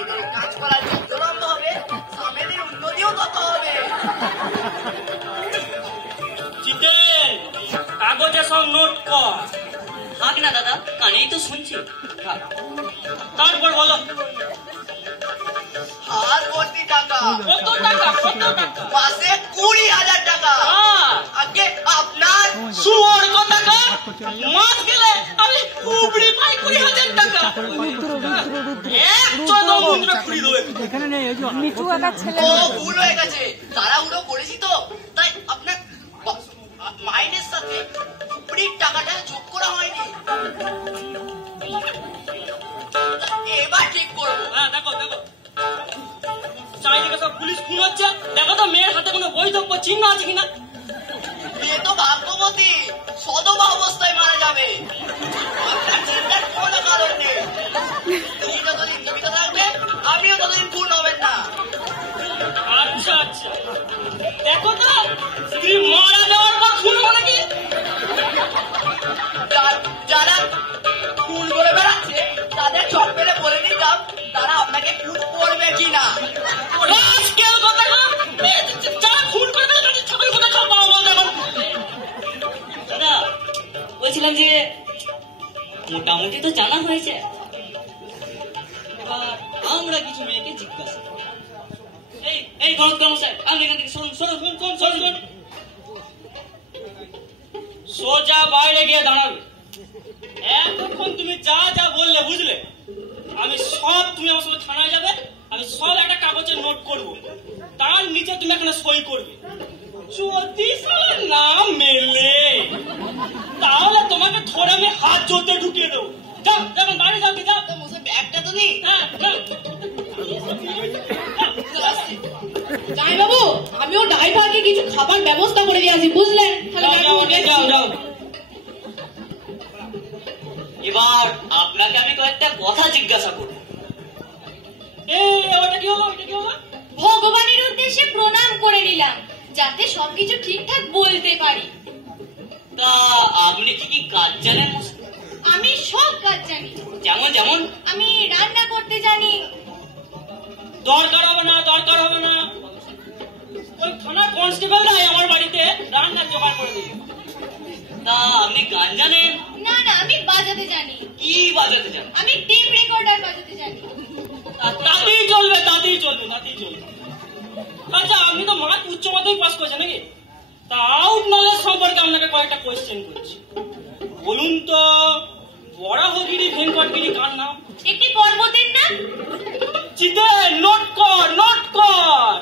এদের কাজ করার যত লম্ব হবে, স্বামীদের উন্নতিও তত হবে। জিতেন, কাগজে সব নোট কর। থাক না দাদা, কানেই তো শুনছি। তারপর বলো। হাত ভর্তি টাকা। কত টাকা? কত টাকা? মাসে 20,000 টাকা। আগে আপনার শুয়োর টাকা মাস গেলে আমি উপরি পাই 20,000 টাকা। এক চোদ্দ মুদ্রা খুঁড়ি দেবে। এখানে নেই, ওই যে নিচু একটা ছেলে। ও ভুল হয়ে গেছে, তাড়াহুড়ো করেছি তো, তাই আপনার মাইনের সাথে উপরির টাকাটা যোগ করা হয়নি। এবার ঠিক করবো। হ্যাঁ, দেখো দেখো, চারিদিকে সব পুলিশ খুন হচ্ছে। দেখো তো মেয়ের হাতে কোনো বৈধব্য চিহ্ন আছে কিনা। মেয়ে তো ভাগ্যবতী, সদবা অবস্থায় মারা যাবে। আপনার চিন্তার কোনো কারণ নেই। তিনি যতদিন জীবিত থাকবেন, আপনিও ততদিন খুন হবেন না। আচ্ছা আচ্ছা, দেখো তো স্ত্রী মারা যাওয়ার পর খুন হবো নাকি। যারা খুন করে বেড়াচ্ছে, তাদের চট পেলে বলে দিতাম তারা আপনাকে খুন করবে কিনা। রাজকেল কথা কর। যারা খুন করে দেবে তাদের ছবির কথা সব পাবো বলতে এখন। দাদা বলছিলাম যে মোটামুটি তো জানা হয়েছে, এবার আমরা কিছু মেয়েকে জিজ্ঞাসা করি। এই গণত স্যার, আপনি এখান থেকে শুনুন শুনুন শুনুন শুনুন শুনুন। সোজা বাইরে গিয়ে দাঁড়াবে। এতক্ষণ তুমি যা যা বললে বুঝলে, আমি সব, তুমি আমার সঙ্গে থানায় যাবে, আমি সব একটা কাগজে নোট করবো, তার নিচে তুমি এখানে সই করবে। যদি সালা না মেলে তাহলে তোমাকে ধরে আমি হাত জোতে ঢুকিয়ে দেবো। যাও যাও বাড়ি যাও, যাও। ব্যাগটা তো নেই। হ্যাঁ যাও। যাই বাবু, আমিও ড্রাইভারকে কিছু খাবার ব্যবস্থা করে দিয়ে আসি, বুঝলেন? যাও যাও। এবার আপনাকে আমি কয়েকটা কথা জিজ্ঞাসা করব। ওটা কি হলো? ওটা কি হলো? ভগবানের উদ্দেশ্যে প্রণাম করে নিলাম, যাতে সবকিছু ঠিকঠাক বলতে পারি। তা আপনি কি কি কাজ জানেন? আমি সব কাজ জানি। যেমন যেমন? আমি রান্না করতে জানি। দরকার হবে না, দরকার হবে না, ওই থানার কনস্টেবলরাই আমার বাড়িতে রান্নার জোগাড় করে দিই। তা আপনি গান জানেন? না না, আমি বাজাতে জানি। কি বাজাতে জানেন? আমি টেপ রেকর্ডার বাজাতে জানি। তাতেই চলবে, তাতেই চলবে, তাতেই চলবে। আচ্ছা, আপনি তো মাঠ উচ্চ মাধ্যমিক পাস করেছেন নাকি? তা আউট নলেজ সম্পর্কে আপনাকে কয়েকটা কোয়েশ্চেন করছি। বলুন তো, বরাহগিরি ভেঙ্কটগিরি কার নাম? একটি পর্বতের নাম। চিতে নোট কর, নোট কর।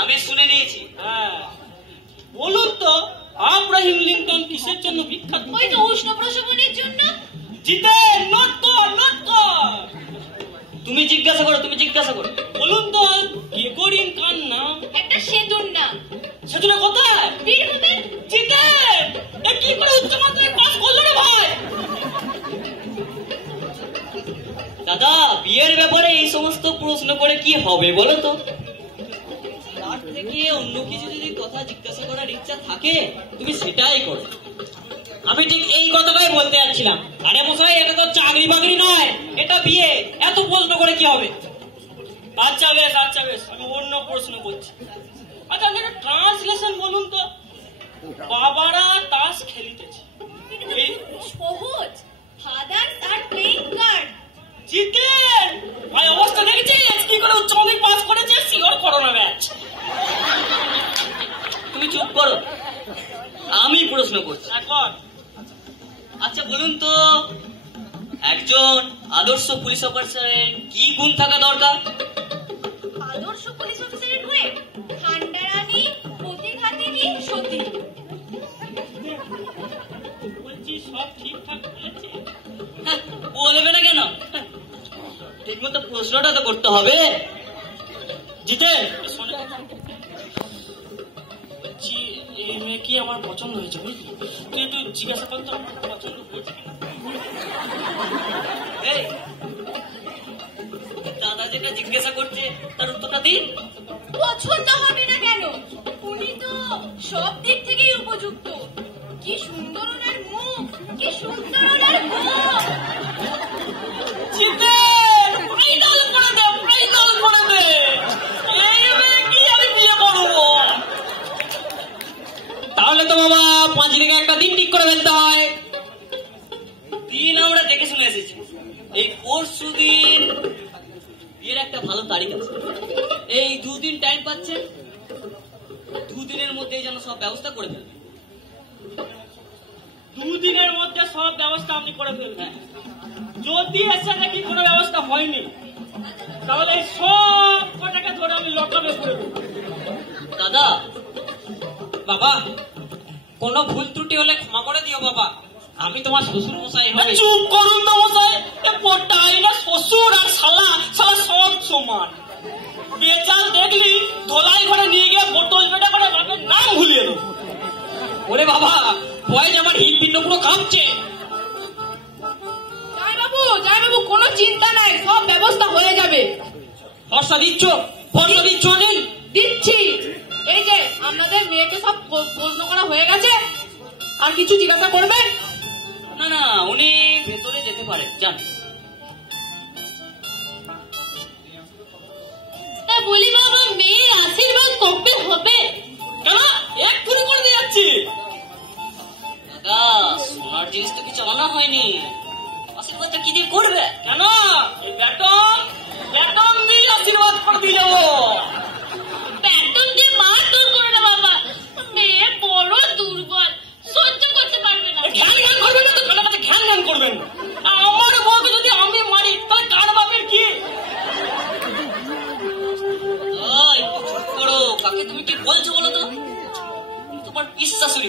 আমি শুনে নিয়েছি। হ্যাঁ, বলুন তো আব্রাহিম লিঙ্কন কিসের জন্য বিখ্যাত? ওই তো উষ্ণ প্রসবনের জন্য। জিতে নোট কর, নোট কর। তুমি জিজ্ঞাসা করো, তুমি জিজ্ঞাসা করো। বলুন তো গ্রেগরিন কার নাম? একটা সেতুর নাম। সেতুটা কোথায়? বীরভূমে। জিতে এ কি করে উচ্চ মাধ্যমিক পাস করলো রে ভাই? দাদা, বিয়ের ব্যাপারে এই সমস্ত প্রশ্ন করে কি হবে বলো তো? তার থেকে অন্য কিছু যদি কথা জিজ্ঞাসা করার ইচ্ছা থাকে তুমি সেটাই করো। আমি ঠিক এই কথাটাই বলতে যাচ্ছিলাম। আরে মশাই, এটা তো চাকরি বাকরি নয়, এটা বিয়ে। এত প্রশ্ন করে কি হবে? আচ্ছা বেশ, আচ্ছা বেশ, আমি অন্য প্রশ্ন করছি। আচ্ছা, আপনি একটা ট্রান্সলেশন বলুন তো। বাবারা তাস খেলিতেছে। সহজ। Fathers are playing card. Jiten ভাই, অবস্থা দেখেছিস কি করে উচ্চ মাধ্যমিক পাস করেছে? Sure corona batch. তুমি চুপ করো, আমি প্রশ্ন করছি। এখন আচ্ছা বলুন তো, একজন আদর্শ পুলিশ অফিসারের কি গুণ থাকা দরকার? আদর্শ পুলিশ অফিসারের হয়ে ঠান্ডা রানী, প্রতিঘাতিনী, সতী। বলছি সব ঠিকঠাক বলেছে? বলবে না কেন? মতো প্রশ্নটা তো করতে হবে। জিতেন, এই মেয়ে কি আমার পছন্দ হয়েছে বুঝলি? তুই একটু জিজ্ঞাসা করতো আমার পছন্দ হয়েছে কিনা। দাদা যেটা জিজ্ঞাসা করছে তার উত্তরটা দিন। পছন্দ হবে না কেন? উনি তো সব দিক থেকেই উপযুক্ত। কি সুন্দর ওনার মুখ, কি সুন্দর ওনার মুখ। জিতেন, ফাইনাল করে দে, ফাইনাল করে দে। এই মেয়ে কি আমি বিয়ে করবো? তাহলে তো বাবা 5 দিনে একটা দিন ঠিক করে ফেলতে হয়। দিন আমরা দেখে শুনে এসেছি। এই পরশু দিন বিয়ের একটা ভালো তারিখ আছে। এই 2 দিন টাইম পাচ্ছেন, 2 দিনের মধ্যেই যেন সব ব্যবস্থা করে ফেলবেন। 2 দিনের মধ্যে সব ব্যবস্থা আপনি করে ফেলবেন। যদি এসে নাকি কোনো ব্যবস্থা হয়নি তাহলে সব কটাকে ধরে আমি লকআপে করে দেবো। দাদা, বাবা, কোনো ভুল ত্রুটি হলে ক্ষমা করে দিও বাবা। আমি তোমার শ্বশুর মশাই হবে। চুপ করুন তো মশাই, পটাই না শ্বশুর আর শালা শালা সব সমান। বেচাল দেখলি ধোলাই ঘরে নিয়ে গিয়ে বোতল পেটা করে বাপের নাম ভুলিয়ে দেবো। ওরে বাবা, ভয় আমার হিট পিণ্ড পুরো কাঁপছে। জয় বাবু, কোনো চিন্তা নাই, সব ব্যবস্থা হয়ে যাবে। ভরসা দিচ্ছ? ভরসা দিচ্ছ? নেই দিচ্ছি। এই যে আপনাদের মেয়েকে সব প্রশ্ন করা হয়ে গেছে, আর কিছু জিজ্ঞাসা করবেন? না না, উনি ভেতরে যেতে পারে, যান। বলি বাবা, মেয়ের আশীর্বাদ কবে হবে? কেন এক্ষুনি করে দিয়ে যাচ্ছি। দাদা, সোনার জিনিস তো কিছু আনা হয়নি, আশীর্বাদটা কি দিয়ে করবে? কেন বেতন দিয়ে আশীর্বাদ করে দিয়ে যাবো। বেতন দিয়ে মারধর করে না বাবা, মেয়ে বড় দুর্বল, সহ্য করতে পারবে না। ঘ্যান ঘ্যান করবেন না তো, কানে কাছে ঘ্যান ঘ্যান করবেন। আমার বউকে যদি আমি মারি তাহলে কার বাপের কি? কাকে তুমি কি বলছো বলো তো? তোমার পিস শাশুড়ি,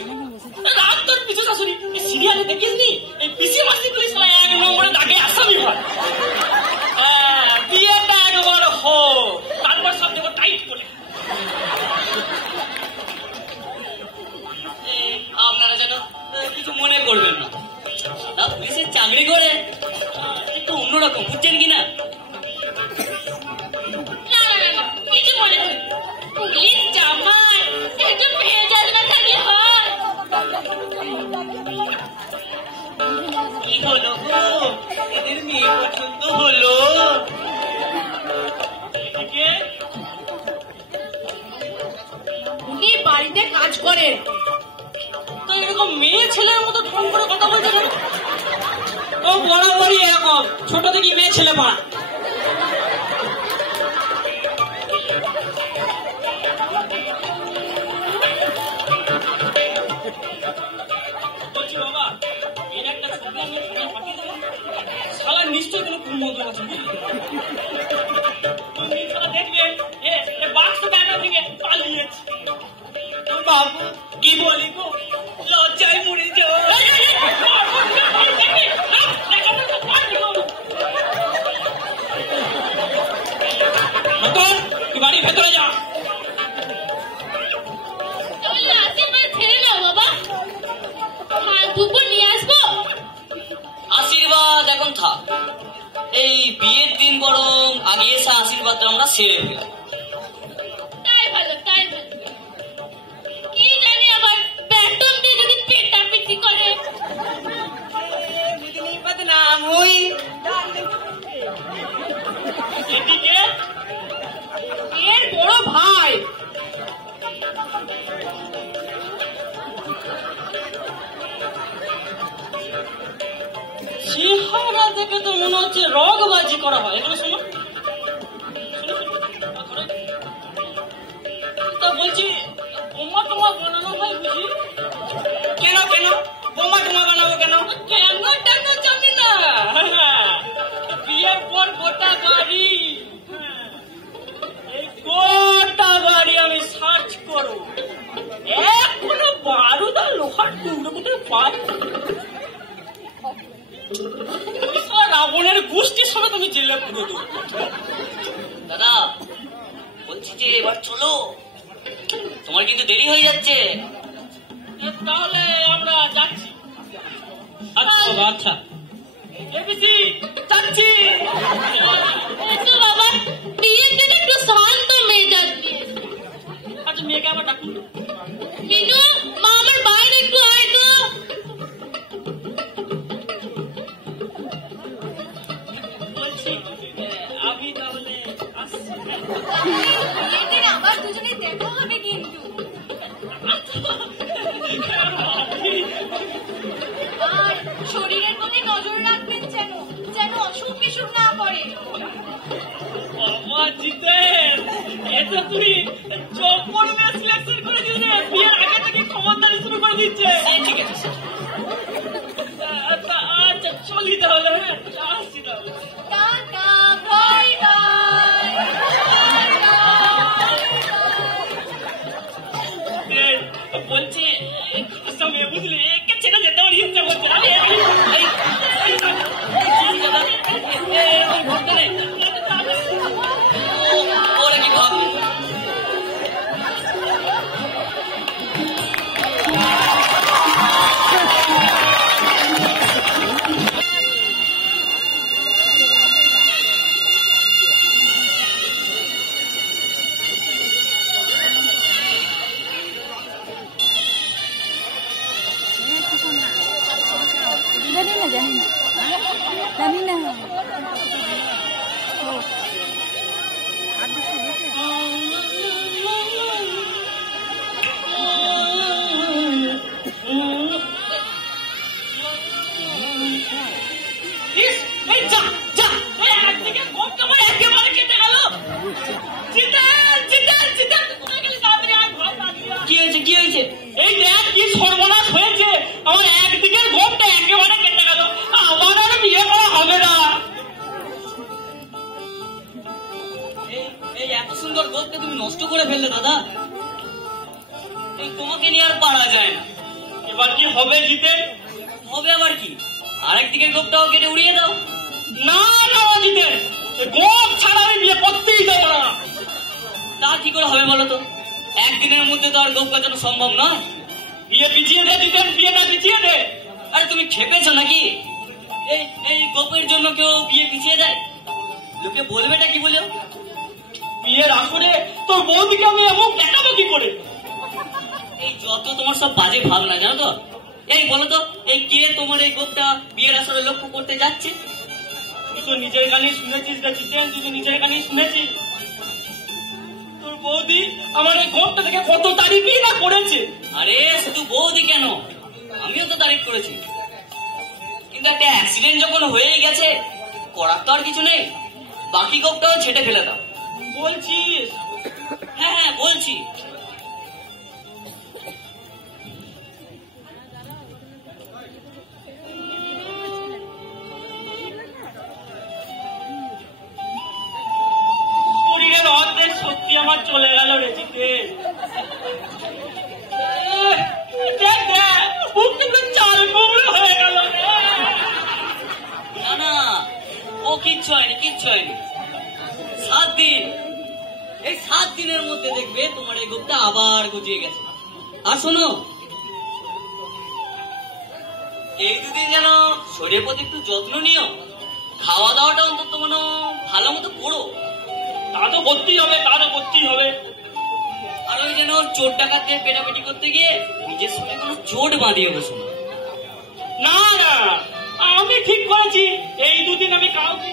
রাত তোর পিছু শাশুড়ি। সিরিয়ালে দেখিসনি এই পিসি মাসি গুলি সবাই 1 নম্বরে দাগে আসামি হয়। বিয়েটা একবার হোক, তারপর সব দেবো টাইট করে। আপনারা যেন কিছু মনে করবেন না, পুলিশের চাকরি করে একটু অন্যরকম, বুঝছেন কিনা? কিছু মনে করি, পুলিশ জামাই একটু ভেজাল না থাকলে হয়। কি হলো গো, এদের মেয়ে পছন্দ হলো? উনি বাড়িতে কাজ করেন। তো এরকম মেয়ে ছেলের মতো ফোন করে কথা বলছে কেন? ও বরাবরই এরকম, ছোট থেকে মেয়ে ছেলে মা। বলছি বাবা, এর একটা ছবি আমি পাঠিয়ে দেবো। শালা নিশ্চয় কোনো কুমন্ত্রণ আছে, দেখবেন বাক্স ব্যাটা থেকে পালিয়েছে। বাবু কি বলি গো, লজ্জায় মরে যাও। তুই বাড়ির ভেতরে যা। আশীর্বাদ ছেড়ে নাও বাবা, দুপুর নিয়ে আসবো। আশীর্বাদ এখন থাক, এই বিয়ের দিন বরং আগে এসে আশীর্বাদটা আমরা সেরে ফেলাম। তাই ভালো, তাই ভালো। কি জানি আবার বেতন দিয়ে যদি পেটাপিটি করে। এদিকে এর বড় ভাই। চেহারা দেখে তো মনে হচ্ছে রগবাজি করা হয়। এগুলো শোনো, তা বলছি বোমা টোমা বানানো হয় বুঝি? কেন কেন বোমা টোমা বানাবো কেন? কেন কেন জানি না, বিয়ের পর গোটা বাড়ি, এই গোটা বাড়ি আমি সার্চ করবো, এখনো বারুদ আর লোহার টুকরো কোথায় পাই। রাবণের গোষ্ঠীর সমেত আমি জেলে পুরো দেবো। দাদা বলছি যে এবার চলো, তোমার কিন্তু দেরি হয়ে যাচ্ছে। তাহলে আমরা যাচ্ছি। আচ্ছা আচ্ছা এবিসি যাচ্ছি। এসো বাবা, বিয়ের দিন একটু শান্ত মেজাজ নিয়ে। আচ্ছা মেয়েকে আবার ডাকুন। মিনু, মা আমার বাইরে একটু আয় তো। বলছি আমি তাহলে আসছি। এদের আবার দুজনে দেখা হবে কিন্তু। আর শরীরের প্রতি নজর রাখবেন যেন যেন অসুখ বিসুখ না পড়ে। বাবা জিতেন, এটা তুই জব করবে সিলেকশন করে দিয়েছে, বিয়ের আগে থেকে খবরদারি শুরু করে দিচ্ছে। ঠিক আছে আচ্ছা চলি তাহলে। হ্যাঁ আসছি তাহলে। Tata, bye bye. বলছি খাসা মেয়ে বুঝলি, একে ছেড়ে যেতে আমার ইচ্ছা করছে। ওরা কি ভাববে? জানি না কি হয়েছে? এই দেখ কি সর্বনাশ হয়েছে, আমার একদিকের ঘোমটা একেবারে কেটে গেল। আমার আর বিয়ে করা হবে না। এই এত সুন্দর গোপকে তুমি নষ্ট করে ফেললে দাদা। এই তোমাকে নিয়ে আর পারা যায় না। এবার কি হবে জিতেন? হবে আবার কি, আরেকদিকের গোপটাও কেটে উড়িয়ে দাও। না না জিতেন, গোপ ছাড়া আমি বিয়ে করতেই দেবো না। তা কি করে হবে বলো তো? একদিনের মধ্যে তো আর গোপ কাটানো সম্ভব নয়। বিয়ে পিছিয়ে দে জিতেন, বিয়েটা পিছিয়ে দে। আরে তুমি খেপেছো নাকি? এই এই গোপের জন্য কেউ বিয়ে পিছিয়ে দেয়? লোকে বলবেটা কি বলো? বিয়ের আসরে তোর বৌদিকে আমি এমন দেখাবো কি করে? এই যত তোমার সব বাজে ভাবনা, জানো তো? এই বলো তো, এই কে তোমার এই গোপটা বিয়ের আসরে লক্ষ্য করতে যাচ্ছে? তুই তো নিজের কানেই শুনেছিস রে জিতেন, তুই তো নিজের কানেই শুনেছিস। তোর বৌদি আমার এই গোপটা দেখে কত তারিফই না করেছে। আরে শুধু বৌদি কেন, আমিও তো তারিফ করেছি। কিন্তু একটা অ্যাক্সিডেন্ট যখন হয়েই গেছে, করার তো আর কিছু নেই। বাকি গোপটাও ছেটে ফেলে দাও। বলছিস? হ্যাঁ হ্যাঁ বলছি। শরীরের অর্ধেক শক্তি আমার চলে গেল রে জিতেন। বুক থেকে চাল কুমড়ো হয়ে গেল রে। না না, ও কিচ্ছু হয়নি, কিচ্ছু হয়নি। 7 দিন, এই 7 দিনের মধ্যে দেখবে তোমার এই গোপটা আবার গজিয়ে গেছে। আর শোনো, এই দুদিন যেন শরীরের প্রতি একটু যত্ন নিও। খাওয়া দাওয়াটা অন্তত মনে ভালো মতো করো। তা তো করতেই হবে, তা তো করতেই হবে। আর ওই যেন চোর ডাকাতকে পেটাপেটি করতে গিয়ে নিজের সঙ্গে কোনো চোট বাঁধিয়ে বসো না। না না, আমি ঠিক করেছি, এই দুদিন আমি কাউকে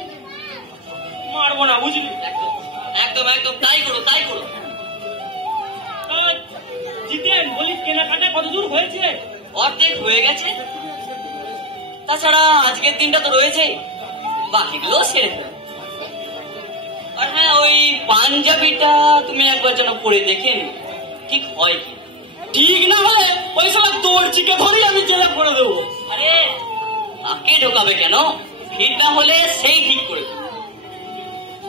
মারবো না, বুঝলি? একদম একদম একদম তাই করো, তাই করো। জিতেন বলি, কেনাকাটা কত দূর হয়েছে? অর্ধেক হয়ে গেছে। তাছাড়া আজকের দিনটা তো রয়েছে, বাকিগুলো সেরে ফেলো। আর হ্যাঁ, ওই পাঞ্জাবিটা তুমি একবার যেন পরে দেখে নি, ঠিক হয় কি। ঠিক না হলে ওই সময় তোর চিকে ধরেই আমি জেলা করে দেবো। আরে তাকে ঢোকাবে কেন? ঠিক না হলে সেই ঠিক করে দেবে।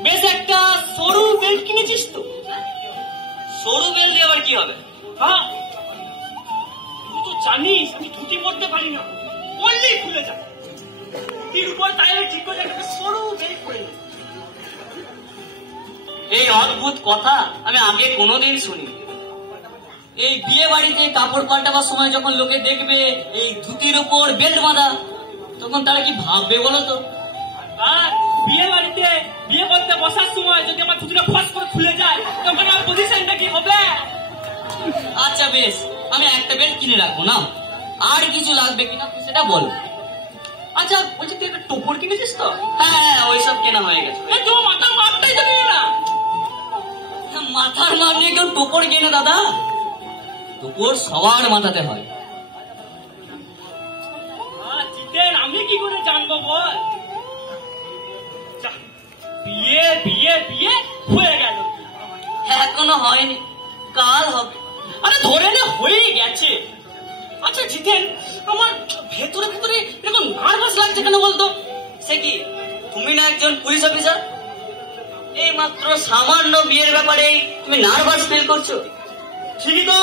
বেশ একটা সরু বেল্ট কিনেছিস তো? সরু বেল্ট দিয়ে আবার কি হবে? হ্যাঁ, তুই তো জানিস আমি ধুতি পরতে পারি না, পরলেই খুলে যায়। সিটির উপর তাই ঠিক করে একটা সরু বেল করে নি। এই অদ্ভুত কথা আমি আগে কোনোদিন শুনি। এই বিয়ে বাড়িতে কাপড় পাল্টাবার সময় যখন লোকে দেখবে এই ধুতির উপর বেল্ট বাঁধা, তখন তারা কি ভাববে বলো তো? আর বিয়ে বাড়িতে বিয়ে করতে বসার সময় যদি আমার ধুতিটা ফস করে খুলে যায় তখন আমার পজিশনটা কি হবে? আচ্ছা বেশ, আমি একটা বেল্ট কিনে রাখবো না। আর কিছু লাগবে কিনা তুই সেটা বল। আচ্ছা বলছি তুই একটা টোপর কিনেছিস তো? হ্যাঁ, ওইসব কেনা হয়ে গেছে। তোমার মাথার মাপটাই তো কিনে না। মাথার মাপ নিয়ে কেউ টোপর কেনে দাদা? টোপর সবার মাথাতে হয়। জিতেন আমি কি করে জানবো বল? বিয়ে বিয়ে বিয়ে হয়ে গেল, এখনো হয়নি, কাল হবে। আরে ধরে নে হয়েই গেছে। আচ্ছা জিতেন, আমার ভেতরে ভেতরে এরকম নার্ভাস লাগছে কেন বলতো? সে কি, তুমি না একজন পুলিশ অফিসার? এই মাত্র সামান্য বিয়ের ব্যাপারে তুমি নার্ভাস ফিল করছো? ঠিকই তো,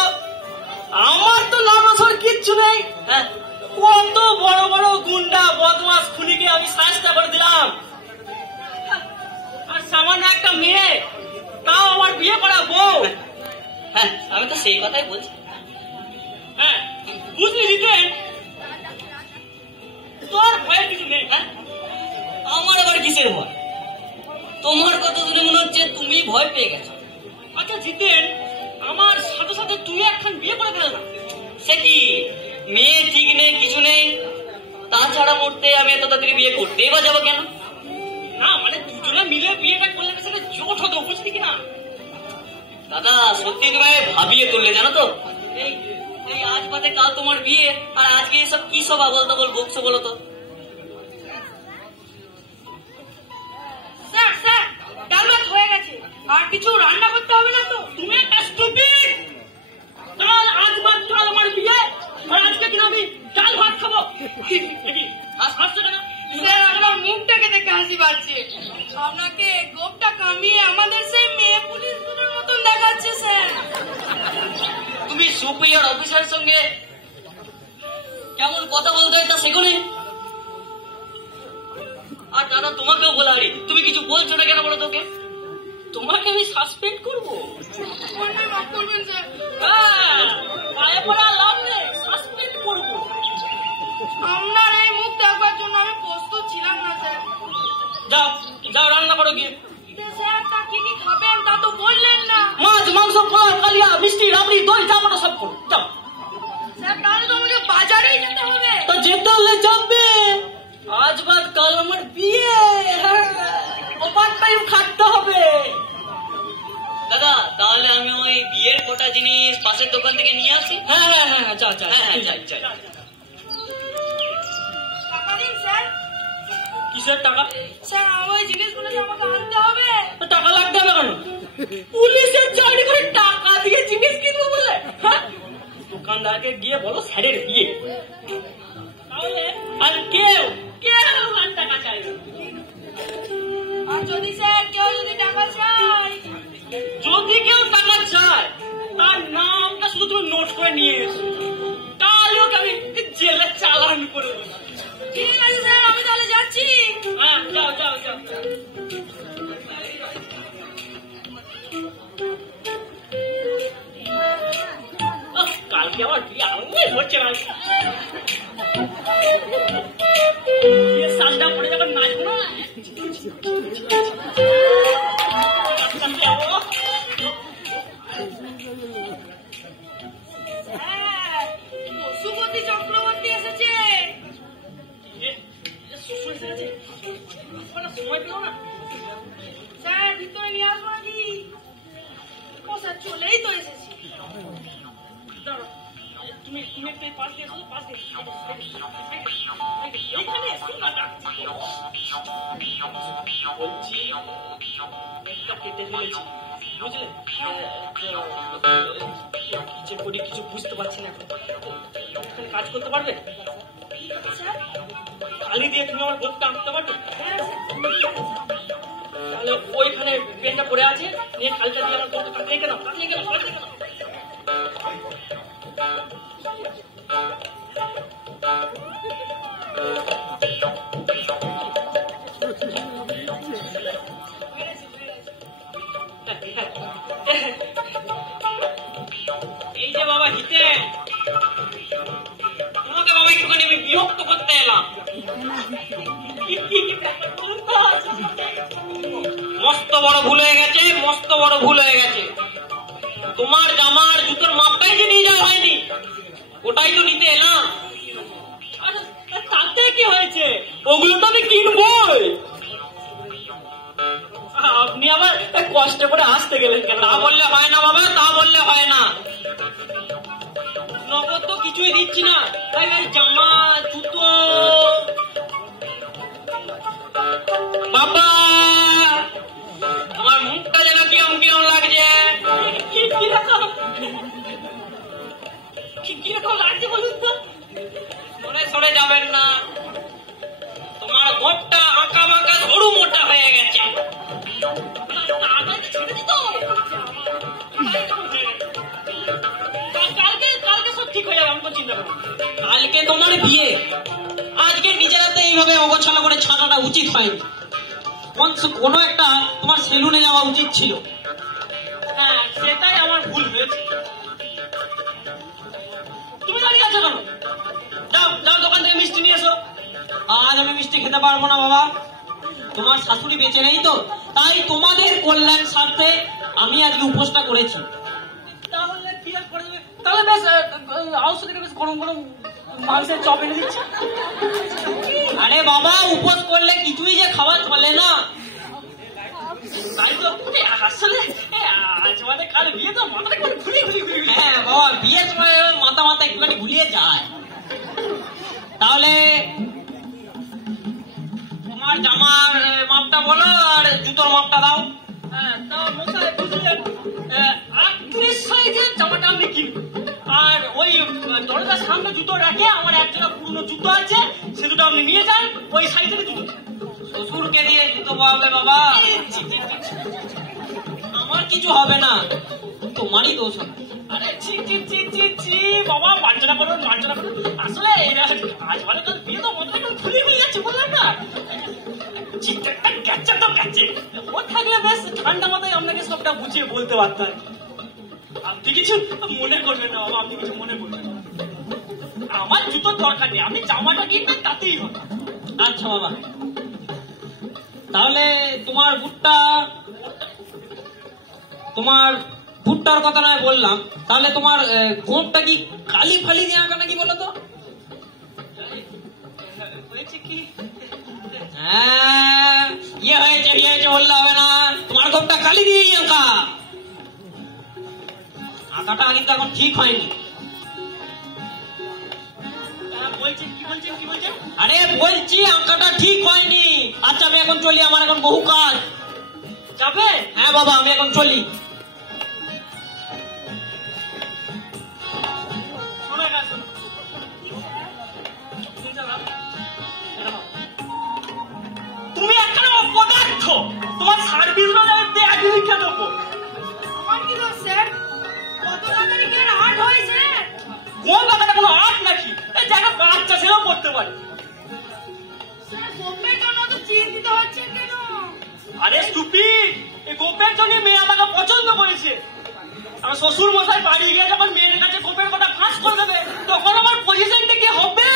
আমার তো নার্ভাস হওয়ার কিচ্ছু নেই। হ্যাঁ, কত বড় বড় গুন্ডা বদমাস খুনিকে আমি সাহায্য করে দিলাম, আর সামান্য একটা মেয়ে, তাও আমার বিয়ে করা বউ। হ্যাঁ, আমি তো সেই কথাই বলছি। হ্যাঁ বুঝলি জিতেন, তোর ভয়ের কিছু নেই। হ্যাঁ, আমার আবার কিসের ভয়? তোমার কথা শুনে মনে হচ্ছে তুমি ভয় পেয়ে গেছো। আচ্ছা জিতেন, আমার সাথে সাথে তুই একখান বিয়ে করে ফেল না। সে কি, মেয়ে ঠিক নেই, কিছু নেই, তাছাড়া মরতে আমি এত তাড়াতাড়ি বিয়ে করতেই বা যাবো কেন? না মানে দুজনে মিলে বিয়েটা করলে সেটা জোট হতো, বুঝলি কিনা? দাদা সত্যি তুমি ভাবিয়ে তুললে, জানো তো? এই এই আজ বাদে কাল তোমার বিয়ে, আর আজকে এসব কি সব আবল তাবল বকছো বলো তো? স্যার স্যার, ডাল ভাত হয়ে গেছে, আর কিছু রান্না করতে হবে না তো? তুমি একটা স্টুপিড। কাল আজ বাদ কাল আমার বিয়ে, আর আজকে কিনা আমি ডাল ভাত খাবো। হাসছো কেন? স্যার আপনার মুখটাকে দেখে হাসি পাচ্ছে। আপনাকে গোপটা কামিয়ে আমাদের সেই মেয়ে পুলিশগুলোর মতন দেখাচ্ছে স্যার। তুমি সুপিরিয়র অফিসারের সঙ্গে কেমন কথা বলতে হয় তা শেখো নি? আর দাদা তোমাকেও বলারি, তুমি কিছু বলছো না কেন বলো তোকে? তোমাকে আমি সাসপেন্ড করবো? মাফ করবেন স্যার। পায়ে পড়া লাভ নেই, সাসপেন্ড করবো। আপনার এই মুখ দেখবার জন্য আমি প্রস্তুত ছিলাম না স্যার। যাও যাও রান্না করো গিয়ে। স্যার তা কি কি খাবেন তা তো বললেন না। মাছ মাংস পোলাও কালিয়া মিষ্টি রাবড়ি দই যা পারো সব করো, যাও। স্যার তাহলে তো আমাকে বাজারেই যেতে হবে। তো যেতে হলে যাবে, আজ বাদ কাল আমার বিয়ে, ওভার টাইম খাটতে হবে। দাদা তাহলে আমি ওই বিয়ের গোটা জিনিস পাশের দোকান থেকে নিয়ে আসি। হ্যাঁ হ্যাঁ হ্যাঁ যা যা। হ্যাঁ হ্যাঁ যাই যাই। টাকা দিন স্যার। কিসের টাকা? স্যার আমার ওই জিনিসগুলো যে আমাকে আনতে হবে। টাকা লাগতে হবে কেন? পুলিশের চাকরি করে টাকা দিয়ে জিনিস কিনবো বলে? হ্যাঁ, দোকানদারকে গিয়ে বলো স্যারের বিয়ে, তাহলে আর কেউ কেউ আর টাকা চাইবে। আর যদি স্যার কেউ যদি টাকা চায়, যদি কেউ টাকা চায় তার নামটা শুধু তুমি নোট করে নিয়ে এসো, তাহলে ওকে আমি জেলে চালান করে দেবো। ঠিক আছে স্যার, আমি তাহলে যাচ্ছি। হ্যাঁ যাও যাও যাও। কালকে আমার বিয়ে আনন্দই হচ্ছে না, সাজটা পড়ে যাবে নাচবো না। পশুপতি চক্রবর্তী এসেছে। সময় পেল না স্যার ভিতরে নিয়ে আসবো নাকি? ও স্যার চলেই তো এসেছি। তুমি তুমি একটা পাশ দিয়ে এসো, পাশ দিয়ে এখানে এসো না। বলছি একটা কেটে ফেলেছি, বুঝলে? কিছু করি কিছু বুঝতে পারছি না, এখন কাজ করতে পারবে? স্যার কালি দিয়ে তুমি আমার বোধটা আনতে পারবে? হ্যাঁ তাহলে ওইখানে পেনটা পড়ে আছে, নিয়ে কালটা দিয়ে আমার বোধটা কাটলে কেন কাটলে কেন কাটলে কেন? মস্ত বড় ভুল হয়ে গেছে, মস্ত বড় ভুল হয়ে গেছে। তোমার জামার জুতোর মাপটাই যে নিয়ে যাওয়া হয়নি, ওটাই তো নিতে এলাম। তাতে কি হয়েছে, ওগুলো তো আমি কিনবই। আপনি আবার কষ্ট করে আসতে গেলেন কেন? তা বললে হয় না বাবা, তা বললে হয় না। নগদ তো কিছুই দিচ্ছি না, তাই এই জামা জুতো। বাবা আমার মুখটা যেন কিরম কিরম লাগছে। কিরকম লাগছে বলুন তো? সরে সরে যাবেন না, তোমার গোপটা আঁকা বাঁকা সরু মোটা হয়ে গেছে। কালকে সব ঠিক হয়ে যাবে, আমি তো চিন্তা করবো। কালকে তোমার বিয়ে, আজকে নিজের হাতে এইভাবে অগোছালো করে ছাটাটা উচিত হয়নি। কোনো একটা তোমার সেলুনে যাওয়া উচিত ছিল। হ্যাঁ, সেটাই আমার ভুল হয়েছে। তুমি দাঁড়িয়ে আছো কেন? যাও যাও দোকান থেকে মিষ্টি নিয়ে এসো। আজ আমি মিষ্টি খেতে পারবো না বাবা, তোমার শাশুড়ি বেঁচে নেই তো, তাই তোমাদের কল্যাণ স্বার্থে আমি আজকে উপোসটা করেছি। তাহলে কি আর করে দেবে? তাহলে বেশ আউশ থেকে বেশ গরম গরম মাংসের চপ এনে দিচ্ছি। আরে বাবা, উপোস করলে কিছুই যে খাওয়া চলে না। তাই তো আসলে আজ মানে কাল বিয়ে তো মাথাটা একটু ঘুরিয়ে ঘুরিয়ে ঘুরিয়ে। হ্যাঁ বাবা, বিয়ের সময় মাথা মাথা একটুখানি ঘুরিয়ে যায়। তাহলে তোমার জামার মাপটা বলো আর জুতোর মাপটা দাও। হ্যাঁ, তা মশাই বুঝলেন, 38 সাইজের জামাটা আমি কিনবো। আর ওই দরজার সামনে জুতো রাখে আমার একজোড়া পুরনো জুতো আছে, সে দুটো আপনি নিয়ে যান, ওই সাইজের জুতো। শ্বশুরকে দিয়ে জুতো পাবে বাবা, আমার কিছু হবে না, তোমারই দোষ হবে। আরে ছি ছি ছি ছি ছি বাবা, মার্জনা করুন মার্জনা করুন। আসলে আজ মানে কাল বিয়ে তো মতো একটু খুলে খুলে যাচ্ছে, বললাম না? চিন্তাটা গেছে তো গেছে, ও থাকলে বেশ ঠান্ডা মাথায় আপনাকে সবটা বুঝিয়ে বলতে পারতাম। আপনি কিছু মনে করবেন না বাবা, আপনি কিছু মনে করবেন না। আমার জুতোর দরকার নেই, আপনি জামাটা কিনবেন তাতেই হবে। আচ্ছা বাবা, তাহলে তোমার ভুট্টার কথা নয় বললাম, তাহলে তোমার গোপটা কি কালি ফালি দিয়ে আঁকা নাকি বলো তো? হয়েছে কি? হ্যাঁ, ইয়ে হয়েছে বললে হবে না, তোমার গোপটা কালি দিয়েই আঁকা। আঁকাটা কিন্তু এখন ঠিক হয়নি। বলছেন কি বলছেন কি বলছেন? আরে বলছি আঁকাটা ঠিক হয়নি। আচ্ছা আমি এখন চলি, আমার এখন বহু কাজ। যাবে? হ্যাঁ বাবা, আমি এখন চলি। তুমি একটা অপদার্থ, তোমার সার্ভিস ব্যাগে লিখে দেবো। আমার কি দোষ স্যার? কত তাড়াতাড়ি কেন আর্ট হয়েছে? কোন ব্যাপারটা কোনো আর্ট নাকি? এই জায়গা বাচ্চা ছেলেও পড়তে পারে। স্যার, গোপের জন্য তো চিন্তিত হচ্ছেন কেন? আরে স্টুপিড, এই গোপের জন্য মেয়ে আমাকে পছন্দ করেছে। আমার শ্বশুর মশাই বাড়ি গিয়ে যখন মেয়ের কাছে গোপের কথা ফাঁস করে দেবে, তখন আমার পজিশনটা কি হবে?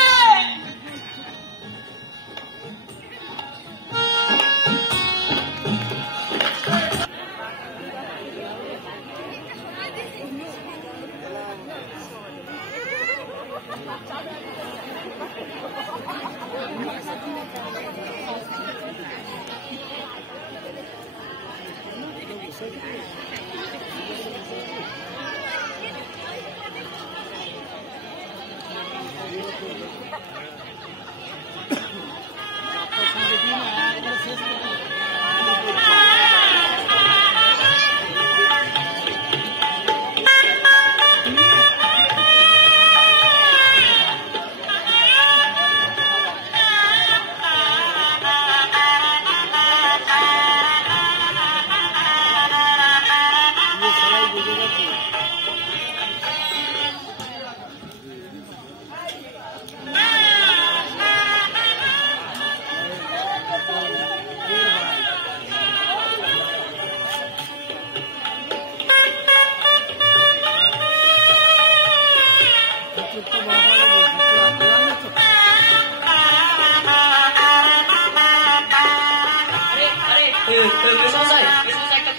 মেসমশাই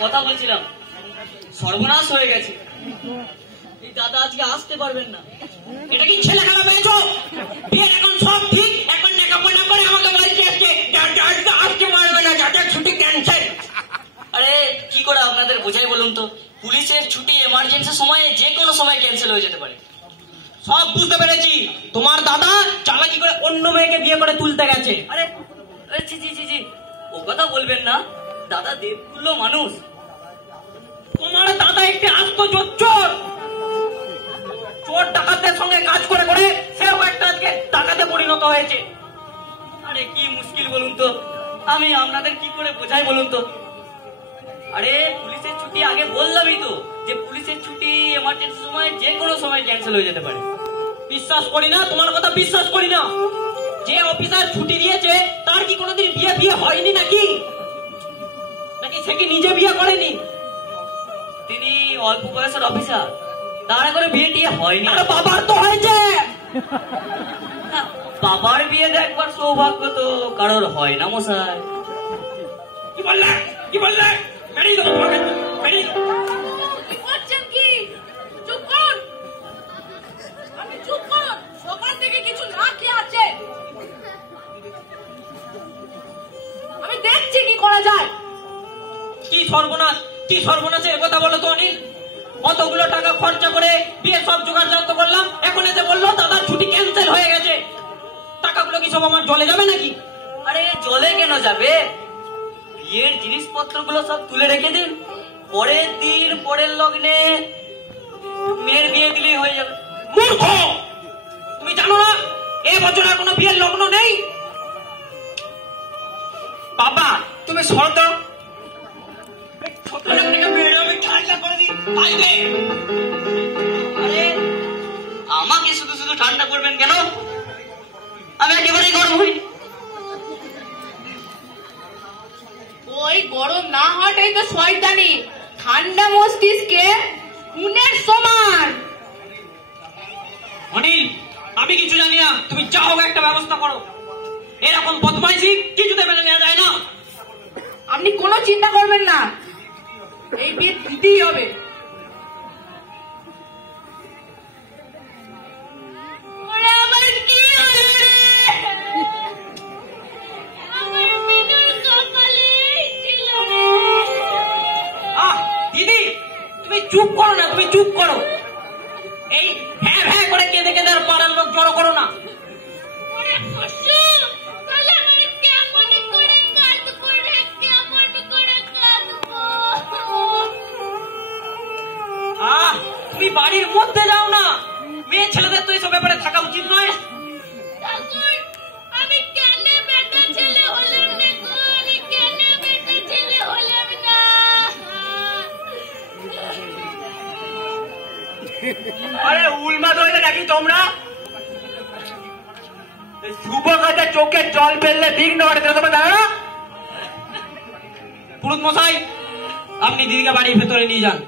কথা বলছিলাম, সর্বনাশ হয়ে গেছে। এই দাদা আজকে আসতে পারবেন না। এটা কি ছেলে খেলা পেয়েছো? বিয়ের এখন সব ঠিক, এখন লেখাপড়া করে আমাকে বাড়িতে আসতে পারবে না, যাদের ছুটি ক্যান্সেল। আরে কি করে আপনাদের বোঝাই বলুন তো, পুলিশের ছুটি এমার্জেন্সি সময়ে যে কোনো সময় ক্যান্সেল হয়ে যেতে পারে। সব বুঝতে পেরেছি, তোমার দাদা চালাকি করে অন্য মেয়েকে বিয়ে করে তুলতে গেছে। আরে জি জি জি জি, ও কথা বলবেন না, দাদা দেবতুল্য মানুষ। তোমার দাদা একটি আস্ত চোর, চোর ডাকাতদের সঙ্গে কাজ করে করে সেও একটা আজকে ডাকাতে পরিণত হয়েছে। আরে কি মুশকিল বলুন তো, আমি আপনাদের কি করে বোঝাই বলুন তো। আরে পুলিশের ছুটি আগে বললামই তো, যে পুলিশের ছুটি এমার্জেন্সি সময় যে কোনো সময় ক্যান্সেল হয়ে যেতে পারে। বিশ্বাস করি না, তোমার কথা বিশ্বাস করি না। যে অফিসার ছুটি দিয়েছে তার কি কোনোদিন বিয়ে হয়নি নাকি? নাকি সে কি নিজে বিয়ে করেনি? তিনি অল্প বয়সের অফিসার, তার করে বিয়ে টিয়ে হয়নি। বাবার তো হয়েছে। বাবার বিয়ে দেখবার সৌভাগ্য তো কারোর হয় না মশাই। কি বললে? কি বললে? মেরেই দেবো তোমাকে, মেরেই দেবো। কি করছেন কি? চুপ কর। আমি চুপ কর। সকাল থেকে কিছু না খেয়ে আছে। আমি দেখছি কি করা যায়। কি সর্বনাশ, কি সর্বনাশের কথা বলো তো অনিল। কতগুলো টাকা খরচা করে বিয়ে সব জোগাড় যন্ত্র করলাম, এখন এসে বললো দাদার ছুটি ক্যান্সেল হয়ে গেছে। টাকাগুলো কি সব আমার জলে যাবে নাকি? আরে জলে কেন যাবে, বিয়ের জিনিসপত্র গুলো সব তুলে রেখে দিন, পরের দিন পরের লগ্নে মেয়ের বিয়ে দিলেই হয়ে যাবে। মূর্খ, তুমি জানো না এ বছর আর কোনো বিয়ের লগ্ন নেই? বাবা তুমি শর্ত ছোট লোকটাকে মেরে আমি ঠান্ডা করে দিই। আরে আমাকে শুধু শুধু ঠান্ডা করবেন কেন, আমি একেবারেই গরম হইনি। ওই গরম না হওয়াটাই তো শয়তানি। ঠান্ডা মস্তিষ্কে খুনের সমান। অনিল আমি কিছু জানি না, তুমি যা হোক একটা ব্যবস্থা করো। এরকম বদমাইশি কিছুতে মেনে নেওয়া যায় না। আপনি কোনো চিন্তা করবেন না, এই বিয়ে দিতেই হবে। ওরে আমার কি হলো রে? আমার মিনুর কপালে ছিল রে। দিদি তুমি চুপ করো না, তুমি চুপ করো। এই হ্যাঁ হ্যাঁ করে কেঁদে কেঁদে আর পাড়ার লোক জড়ো করো না। ওরে ফুসু, তাহলে আমার কেমন করে কাঁদবো রে, কেমন করে কাঁদবো? তুমি বাড়ির মধ্যে যাও না, মেয়ে ছেলেদের তো এইসব ব্যাপারে থাকা উচিত নয়। ঠাকুর, আমি কেন বেটা ছেলে হলাম না গো? আমি কেন বেটা ছেলে হলাম না? আরে উলমাদ হইলে নাকি তোমরা? শুভ কাজে চোখে জল ফেললে বিঘ্ন ঘটে, তোমরা জানো না? পুরুত মশাই আপনি দিদিকে বাড়ির ভেতরে নিয়ে যান।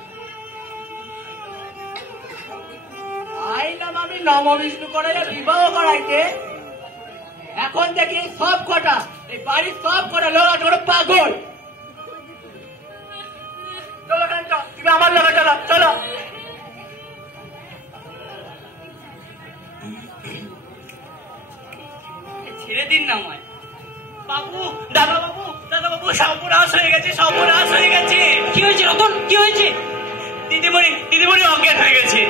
আইলাম আমি নববিষ্ণু করে বিবাহ করাইতে, এখন দেখি সব কটা এই বাড়ির সব কটা লোক আছে পাগল। চলো কান্ত, তুমি আমার লোক চলো চলো। ছেড়ে দিন না আমায়। বাবু, দাদা বাবু, দাদা বাবু, সর্বনাশ হয়ে গেছে, সর্বনাশ হয়ে গেছে। কি হয়েছে রতন, কি হয়েছে? দিদিমণি, দিদিমণি অজ্ঞান হয়ে গেছে।